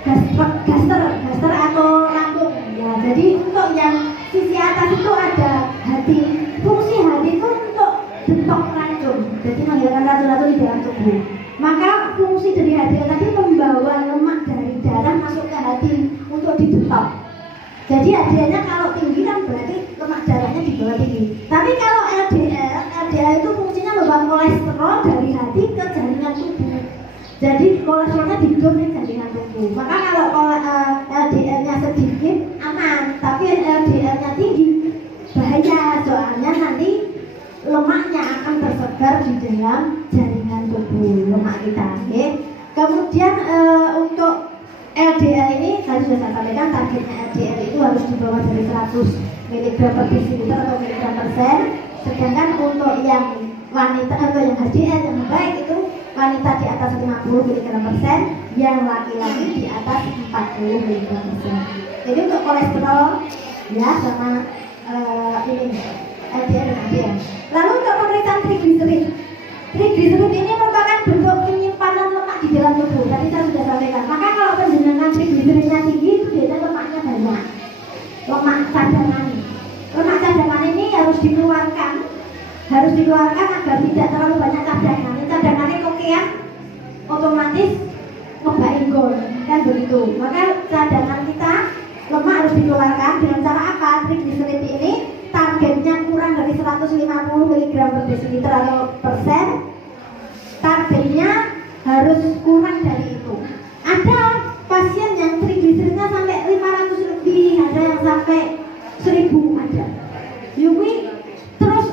Gaster atau lambung. Ya, jadi untuk yang sisi atas itu ada hati. Fungsi hati itu untuk detok racun, jadi menghilangkan racun-racun di dalam tubuh. Maka fungsi dari hati tadi membawa lemak dari darah masuk ke hati untuk didetok. Jadi HDL-nya kalau tinggi kan berarti lemak darahnya di bawah tinggi. Tapi kalau LDL itu fungsinya membawa kolesterol dari hati ke jaringan tubuh. Jadi kolesterolnya dihidup di jaringan tubuh. Maka kalau LDL-nya sedikit aman, tapi LDL-nya tinggi bahaya, soalnya nanti lemaknya akan tersebar di dalam jaringan tubuh lemak kita. Okay? Kemudian untuk LDL ini tadi sudah saya sampaikan targetnya LDL itu harus di bawah dari 100 mg per desiliter atau miligram persen. Sedangkan untuk yang wanita atau yang HDL yang baik itu wanita di atas 50 mg persen, yang laki-laki di atas 40 mg persen. Jadi untuk kolesterol ya sama ini LDL dan HDL. Lalu untuk pemeriksaan trigliserid. Trigliserid ini merupakan bentuk penyimpanan lemak di dalam tubuh. Tadi saya sudah sampaikan. Maka kalau penjenengan trigliseridnya tinggi itu biasanya lemaknya banyak. Lemak cadangan. Lemak cadangan ini harus dikeluarkan agar tidak terlalu banyak cadangan. Cadangannya kokean, otomatis ngebainggol kan begitu. Maka cadangan kita lemak harus dikeluarkan dengan cara apa? Trigliserid ini targetnya kurang dari 150 mg per desiliter atau persen. Targetnya harus kurang dari itu. Ada pasien yang trigliseridnya sampai 500 lebih, ada yang sampai 1000 ada. Yui terus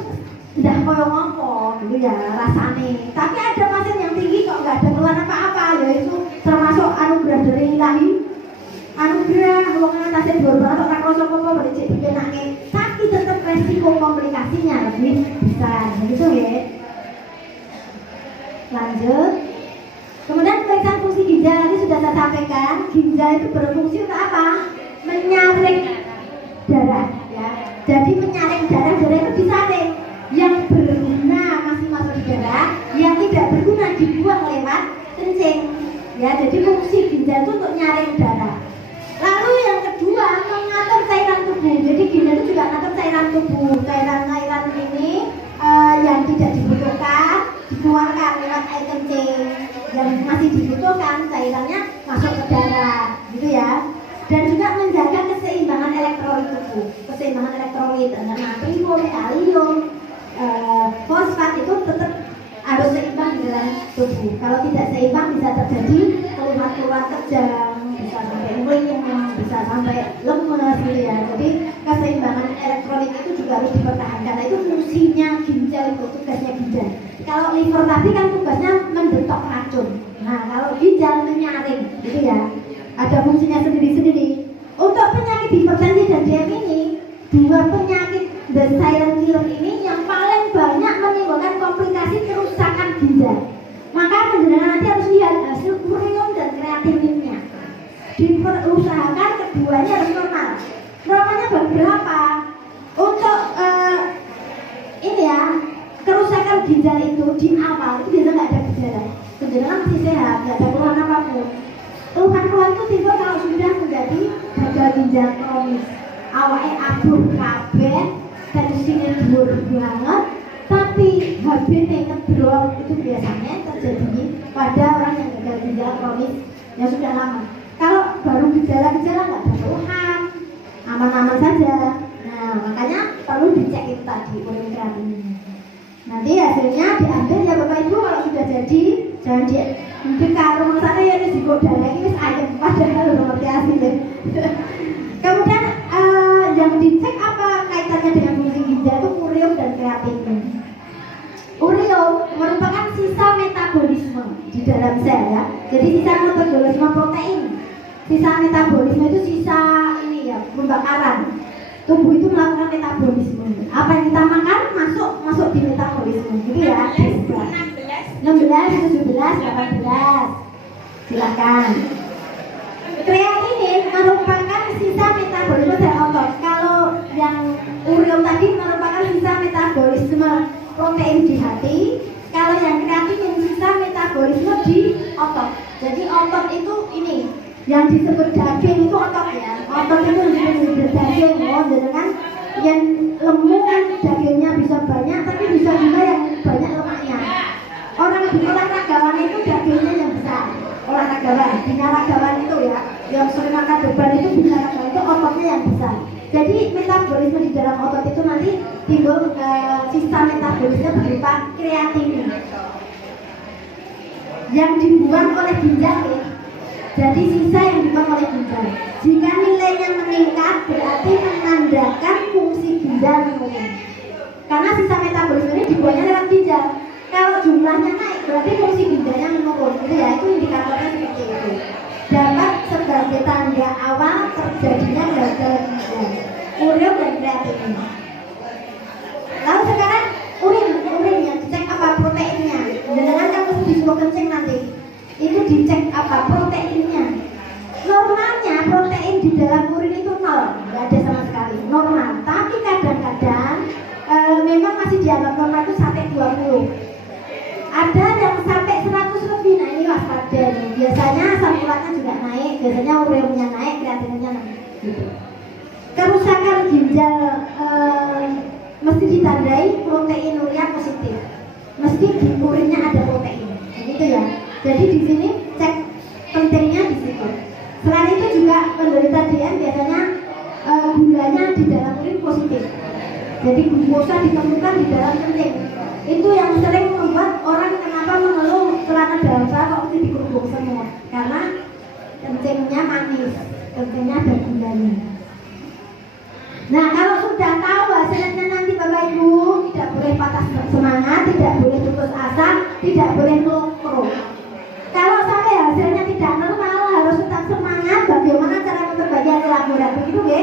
udah koyo ngopo gitu ya rasane. Tapi ada pasien yang tinggi kok nggak ada keluhan apa-apa, yaitu termasuk anugerah dari ilahi. Anugerah wong atasnya dhuwur banget ora krasa apa-apa becik dipenake, tapi tetap resiko komplikasinya lebih besar. Begitu ya. Lanjut. Kemudian pemeriksaan fungsi ginjal tadi sudah saya sampaikan. Ginjal itu berfungsi untuk apa? Menyaring darah ya. Jadi menyaring darah itu disaring. Yang berguna masih masuk di darah, yang tidak berguna dibuang lewat kencing. Ya, jadi fungsi ginjal itu untuk nyaring darah. Lalu yang kedua, mengatur cairan tubuh. Jadi ginjal itu juga mengatur cairan tubuh. Cairan-cairan ini yang tidak dibutuhkan dikeluarkan lewat air kencing. Yang masih dibutuhkan cairannya masuk ke darah, gitu ya. Dan juga menjaga keseimbangan elektrolit tubuh. Keseimbangan elektrolit antara natrium, kalium, fosfat itu tetap harus seimbang di dalam tubuh. Kalau tidak seimbang bisa terjadi keluhan-keluhan kejang, bisa sampai meriang, bisa sampai lemes gitu ya. Jadi keseimbangan elektrolit itu juga harus dipertahankan. Karena itu fungsinya ginjal, itu tugasnya ginjal. Kalau liver tadi kan tugasnya mendetok racun. Nah kalau ginjal menyaring gitu ya. Ada fungsinya sendiri-sendiri. Untuk penyakit hipertensi dan DM ini, dua penyakit the silent killer ini yang paling banyak menimbulkan komplikasi kerusakan ginjal. Maka penjenengan nanti harus lihat hasil ureum dan kreatininnya. Diusahakan keduanya harus normal. Normalnya berapa? Untuk ini ya, kerusakan ginjal itu di awal itu biasanya nggak ada gejala. Penjenengan masih sehat, nggak ada keluhan apapun. Keluhan-keluhan itu timbul kalau sudah menjadi gagal ginjal kronis. Awalnya abur kabeh, tensinya dhuwur banget, tapi HbT ngedrop itu biasanya terjadi pada orang yang gagal ginjal kronis yang sudah lama. Kalau baru gejala-gejala nggak ada keluhan, aman-aman saja. Nah makanya perlu dicek itu tadi urin kreatinine. Nanti hasilnya diambil ya Bapak Ibu. Kalau sudah jadi jangan mungkin kalau sana ya ini digoda lagi wis ayam padahal seperti asli ya. Kemudian yang dicek apa kaitannya dengan fungsi ginjal itu ureum dan kreatinin. Ureum merupakan sisa metabolisme di dalam sel ya. Jadi sisa metabolisme protein. Sisa metabolisme itu sisa ini ya, pembakaran. Tubuh itu melakukan metabolisme. Apa yang kita makan masuk di metabolisme. Gitu ya. 16, 17, 18. Silakan. Kreatinin merupakan sisa metabolisme dari otot. Kalau yang ureum tadi merupakan sisa metabolisme protein di hati. Kalau yang kreatinin sisa metabolisme di otot. Jadi otot itu ini yang disebut daging itu otot ya. Otot itu disebut daging. Dengan yang lemu kan dagingnya bisa banyak, tapi bisa juga yang banyak lemaknya. Orang di olahragawan itu dagingnya yang besar. Olahragawan, binaragawan itu ya, yang sering makan beban itu binaragawan itu ototnya yang besar. Jadi metabolisme di dalam otot itu nanti timbul sisa metabolisme berupa kreatinin yang dibuang oleh ginjal ya. Jadi sisa yang dibuang oleh ginjal. Jika nilainya meningkat berarti menandakan fungsi ginjal menurun. Karena sisa metabolisme ini dibuangnya lewat ginjal. Kalau jumlahnya naik berarti fungsi ginjalnya menurun. Gitu ya, itu indikatornya seperti itu. dapat sebagai tanda awal terjadinya gagal ginjal, urea dan kreatin. Lalu sekarang urinnya dicek apa proteinnya. Dengan kan mesti disuruh kencing nanti. Itu dicek apa proteinnya. Normalnya protein di dalam urin itu 0, nggak ada sama sekali, normal. Tapi kadang-kadang memang masih dianggap normal itu sampai 20. Ada yang sampai 100 lebih, nah ini waspada nih. Biasanya asam uratnya juga naik, biasanya ureanya naik, kreatinnya naik. Gitu. Kerusakan ginjal mesti ditandai proteinuria positif. Mesti di urinnya ada protein, gitu ya. Jadi di sini cek pentingnya di situ. Selain itu juga penderita DM biasanya gulanya di dalam urin positif. Jadi glukosa ditemukan di dalam kencing. Itu yang sering membuat orang kenapa mengeluh celana dalam saya kok mesti dikerubung semua. Karena kencingnya manis, kencingnya ada gulanya. Nah, kalau sudah tahu hasilnya nanti Bapak Ibu, tidak boleh patah semangat, tidak boleh putus asa, tidak boleh nongkrong. Kalau sampai hasilnya tidak normal, harus tetap semangat. Bagaimana cara memperbaiki hasil laboratorium begitu, ya?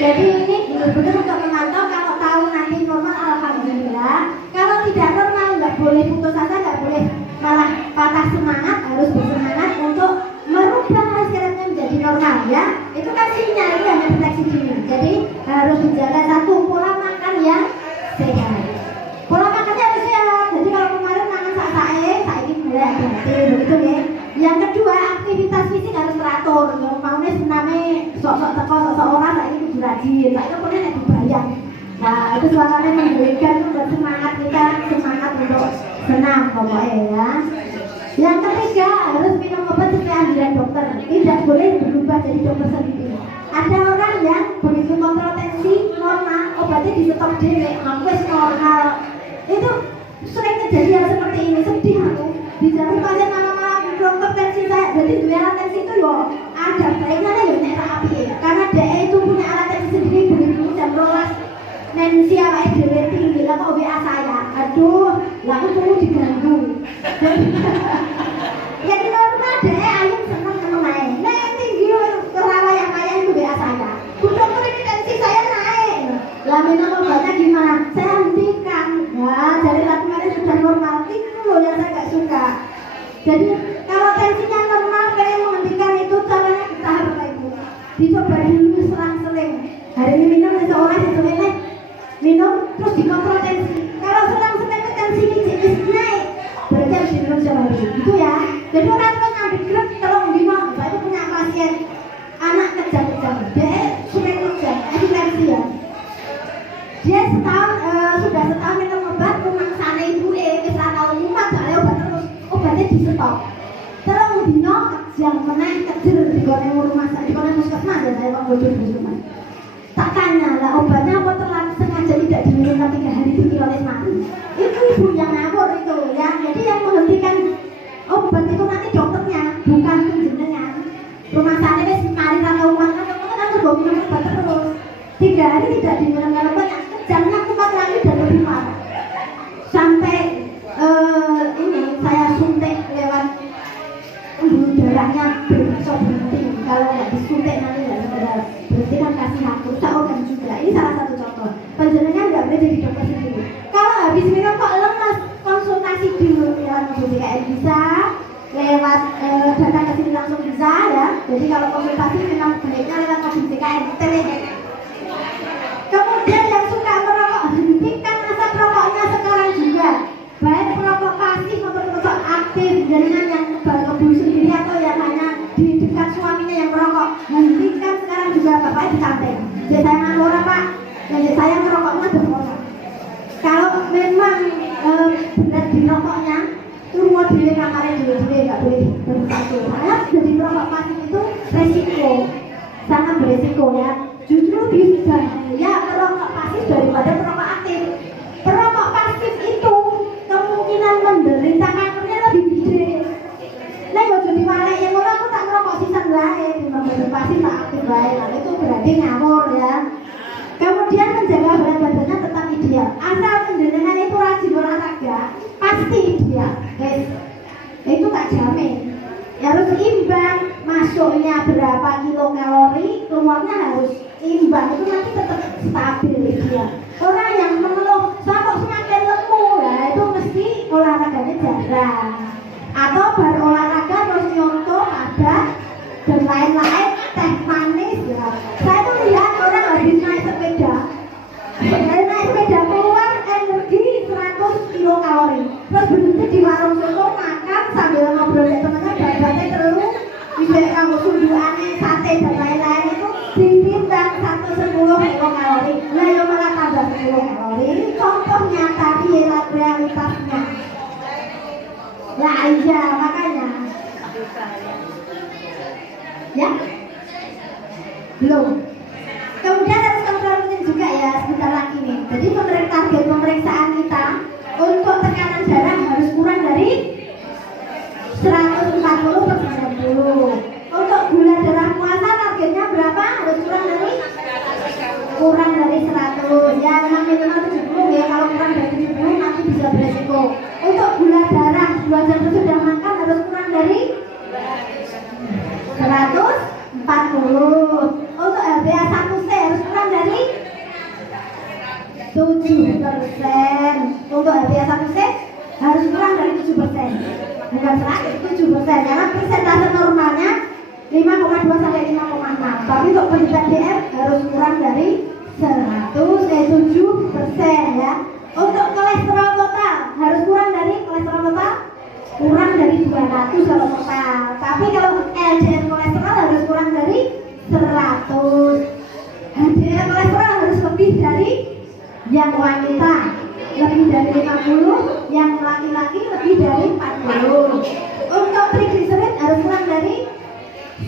Jadi ini betul-betul untuk memantau. Kalau tahu nanti normal, alhamdulillah. Kalau tidak normal, nggak boleh putus asa, nggak boleh malah patah semangat, harus bersemangat untuk merubah hasilnya menjadi normal, ya. Itu kan sinyal, itu hanya deteksi dini. Jadi harus dijaga satu pola makan yang sehat. Pola makannya harus sehat. Jadi kalau kemarin makan saiki mulai hati, begitu ya. Yang kedua, aktivitas fisik harus teratur. Kalau maunya sename sok-sok teko, sok-sok orang, saiki kudu rajin. Saiki pun nek dibayang. Nah, itu suaranya memberikan semangat kita, semangat untuk senam pokoknya ya. Yang ketiga, harus minum obat sesuai anjuran dokter. Tidak boleh berubah jadi dokter sendiri. Ada orang yang begitu kontrol tensi normal, obatnya di stop dhewe, hampir normal. Itu sering kejadian seperti ini, sedih aku. Di jalur pasien malam-malam dokter tensi saya, jadi dua alat tensi itu yo ada baiknya ya nek rapi. Karena DE itu punya alat tensi sendiri, begitu jam 12 tensi awake dhewe tinggi, lah kok WA saya. Aduh, lah aku perlu diganggu. Jadi normal DE ayo seneng main. Nek tinggi kerawaya-kaya itu WA saya. Bu dokter ini tensi saya naik. Lah minum obatnya gimana? Saya hentikan. Nah, dari kemarin sudah normal. Itu loh yang saya nggak suka. Jadi kalau tensinya normal, pengen menghentikan itu caranya bertahap Bapak Ibu. Dicoba dulu selang-seling. Hari ini minum, besok orang sesuai minum terus dikontrol tensi. Kalau selang-seling tensi ini naik, berarti harus diminum sehari. Gitu ya. Jadi orang terus ngambil grep, tolong diminum. Saya itu punya pasien anak kejang-kejang. Dia sering kejang, tensi ya. Dia sudah setahun minum obat, rumah sana ibu wis ra tau nyumat jare obat terus. Obatnya di stop. Terus dino kejang meneh kejer digone rumah sakit, digone puskesmas ya saya kok bodoh puskesmas. Tak tanya lah obatnya apa terlalu sengaja tidak diminum 3 hari dikira mati. Itu ibu yang ngawur itu ya. Jadi yang menghentikan obat itu nanti dokternya, bukan jenengan. Rumah sakit wis mari ra tau uang kan terus minum obat terus. 3 hari tidak diminum obat, kejangnya kumat lagi dan lebih parah. Sampai ini saya suntik lewat embun darahnya bisa berhenti. Kalau nggak disuntik nanti nggak segera berhenti kan kasih hak rusak organ juga. Ini salah satu contoh. Penjenengan nggak boleh jadi dokter sendiri. Kalau habis minum kok lemas, konsultasi dulu lewat BPKN bisa, lewat datang ke sini langsung bisa ya. Jadi kalau konsultasi memang baiknya lewat BPKN tele. Kemudian yang suka merokok, hentikan asap rokoknya sekarang juga. Baik perokok pasif maupun perokok aktif, jaringan yang kebul sendiri atau yang hanya di dekat suaminya yang merokok, hentikan sekarang juga. Bapak di kantin. Jadi saya nganggur Pak, jadi saya merokoknya berkorban. Kalau memang berat di rokoknya, turun di kamarnya dulu nggak boleh bersatu. Karena jadi perokok pasif itu resiko, sangat beresiko ya. Justru bisa ya perokok pasif daripada perokok aktif. Perokok pasif itu kemungkinan menderita kankernya lebih gede. Nah, yo jadi walek yang ora aku tak ngerokok sisan wae, di pasif tak aktif wae. Nah, itu berarti ngawur ya. Kemudian menjaga berat badannya tetap ideal. Asal penjenengan itu rajin olahraga, pasti ideal. Guys, itu tak jamin. Ya harus imbang. masuknya berapa kilokalori, keluarnya harus imbang, itu nanti tetap stabil dia. Orang yang mengeluh saya kok semakin lemu, ya itu mesti olahraganya jarang atau berolahraga terus nyontoh ada dan lain-lain, teh manis ya. Saya tuh lihat orang habis naik sepeda keluar energi 100 kilokalori, terus berhenti di warung soto makan sambil ngobrol dengan temannya, babatnya terus bisa kamu sunduannya sate dan lain-lain itu ditimbang 110 kilokalori. Nah yang malah tambah 10 kalori. Ini contoh nyata di realitasnya. Nah iya makanya ya belum. Kemudian harus kontrol rutin juga ya sebentar lagi nih. Jadi target pemeriksaan kita untuk tekanan darah harus kurang dari 140 per 90. Untuk gula darah puasa targetnya berapa? Harus kurang dari 100. Ya memang minimal 70 ya. Kalau kurang dari 70 nanti bisa beresiko. Untuk gula darah 2 jam sudah makan harus kurang dari 140. Untuk HbA1c harus kurang dari 7%. Untuk HbA1c harus kurang dari 7%. Bukan 7%, karena persentase normalnya 5,2 sampai 5,6. Tapi untuk pendidikan DM harus kurang dari 7% ya. Untuk kolesterol total harus kurang dari 200 kalau total. Tapi kalau LDL kolesterol harus kurang dari 100. HDL kolesterol harus lebih dari yang wanita lebih dari 50, yang laki-laki lebih dari 40. Untuk triglycerid harus kurang dari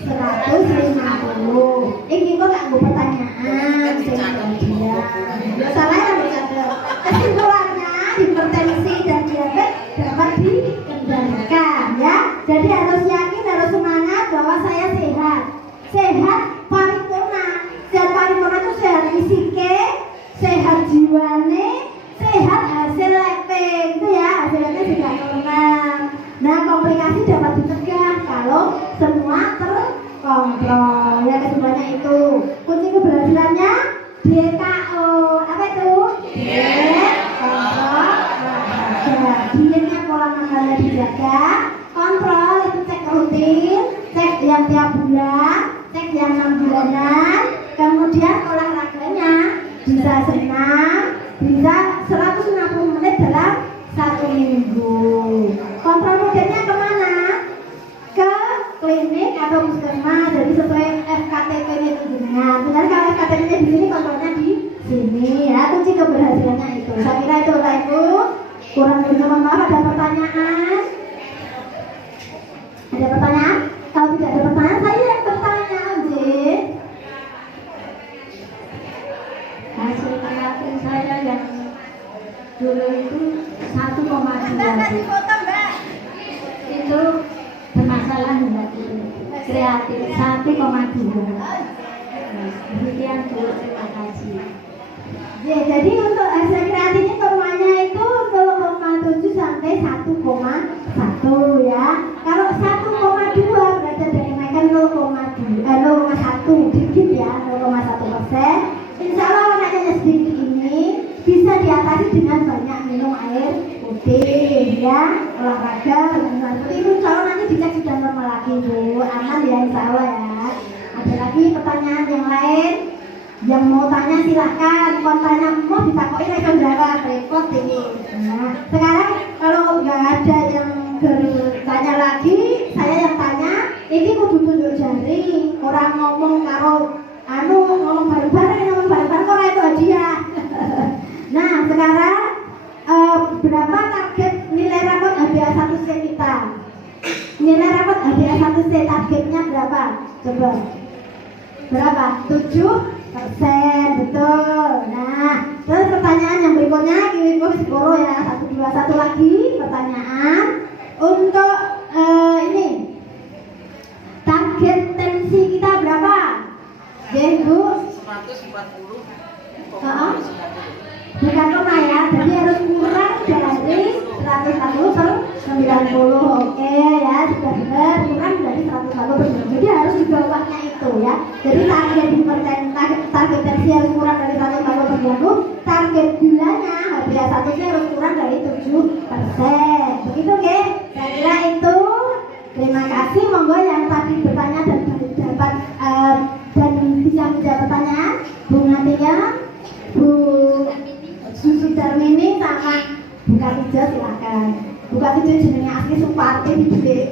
150. Ini kok tak mau pertanyaan dia. Masalahnya ada. Kesimpulannya hipertensi dan diabetes dapat dikendalikan ya. Jadi harus yakin, harus semangat bahwa saya sehat. Sehat paripurna. Sehat paripurna itu sehat fisike, sehat jiwane, sehat hasil lepeng itu ya, hasilnya juga normal. Nah komplikasi dapat dicegah kalau semua terkontrol. Ya kesimpulannya itu kunci keberhasilannya DKO. Apa itu? Diet, kontrol, olahraga. Dietnya pola makannya dijaga, kontrol itu cek rutin, cek yang tiap bulan, cek yang 6 bulanan, kemudian olahraganya bisa senam, bisa 160 menit dalam 1 minggu. Kontrol rutinnya kemana? Ke klinik atau puskesmas, jadi sesuai FKTP-nya dengan. Benar kalau FKTP-nya di sini, kontrolnya di sini ya. Kunci keberhasilannya itu. Saya kira itu Bapak Ibu. Kurang lebih mohon maaf, ada pertanyaan? Ada pertanyaan? Kalau tidak ada pertanyaan, saya yang bertanya aja. Hasil terakhir saya yang dulu itu 1,2 itu bermasalah enggak itu kreatif 1,2. Demikian dulu, terima kasih. Ya, jadi untuk hasil kreatifnya normanya itu 0,7 sampai 1,1 ya. Kalau 1,2 berarti ada kenaikan 0,1 dikit ya, 0,1%. Insya Allah anaknya sedikit ini bisa diatasi dengan banyak minum air putih ya, olahraga dengan seperti itu. Insya Allah nanti dicek sudah normal lagi Bu, aman ya insya Allah ya. Ada lagi pertanyaan yang lain? Yang mau tanya silahkan, kalau tanya mau ditakokin aja jawab, repot ini. Nah, sekarang kalau nggak ada yang bertanya lagi, saya yang tanya. Ini kudu tunjuk jari, orang ngomong karo ngomong bareng-bareng kok itu hadiah. Nah sekarang berapa target nilai rapot HbA1c kita? Nilai rapot HbA1c targetnya berapa? Coba berapa? 7%, betul. Nah terus pertanyaan yang berikutnya Ibu Skoro ya, 1 lagi pertanyaan untuk ini target tensi kita berapa? Bu 140. Bukan koma ya, jadi harus kurang dari 140 per 90. Oke ya, sudah benar, kurang dari 140 per 90. Jadi ya. Jadi target target tensi harus kurang dari 140/20, target gulanya HbA1 harus kurang dari 7%. Begitu ke? Saya kira itu. Terima kasih. Monggo yang tadi bertanya dan dapat dan bisa menjawab pertanyaan, Bu Natia, Bu Susu Darmini sama Bu Katijo, silakan. Bu Katijo jenenge asli Suparti di Dek.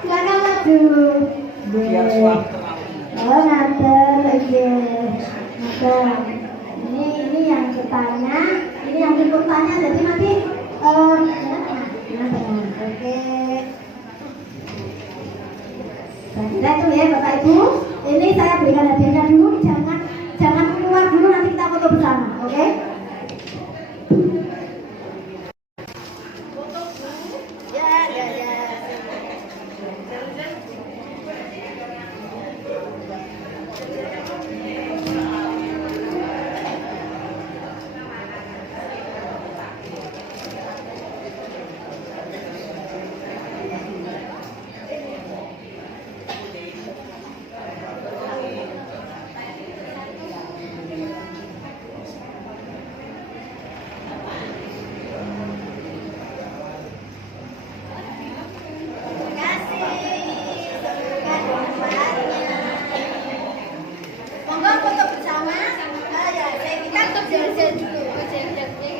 Silakan maju. Biar suam terlalu. Oh, ngaten lagi. Ngaten. Ini yang bertanya, ini yang ikut tanya. Jadi nanti oke. Saya itu ya Bapak Ibu. Ini saya berikan hadiahnya dulu. Jangan keluar dulu, nanti kita foto bersama, oke? Foto dulu. Ya.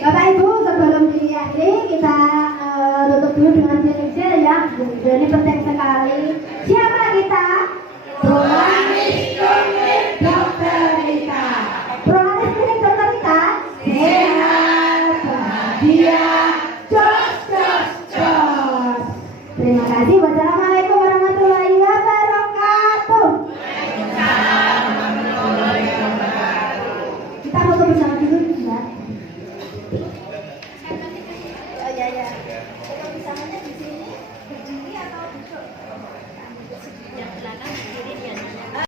Bapak Ibu, sebelum diakhiri kita tutup dulu dengan jengkel ya. Ini penting sekali. Siapa kita? Prolanis Klinik Dokter Rita. Prolanis Klinik Dokter Rita. Sehat, bahagia, jos. Terima kasih. Wassalamualaikum warahmatullahi wabarakatuh. Kita foto bersama dulu ya. Oh ya. Foto bersamanya di sini berdiri atau duduk? Yang belakang berdiri, yang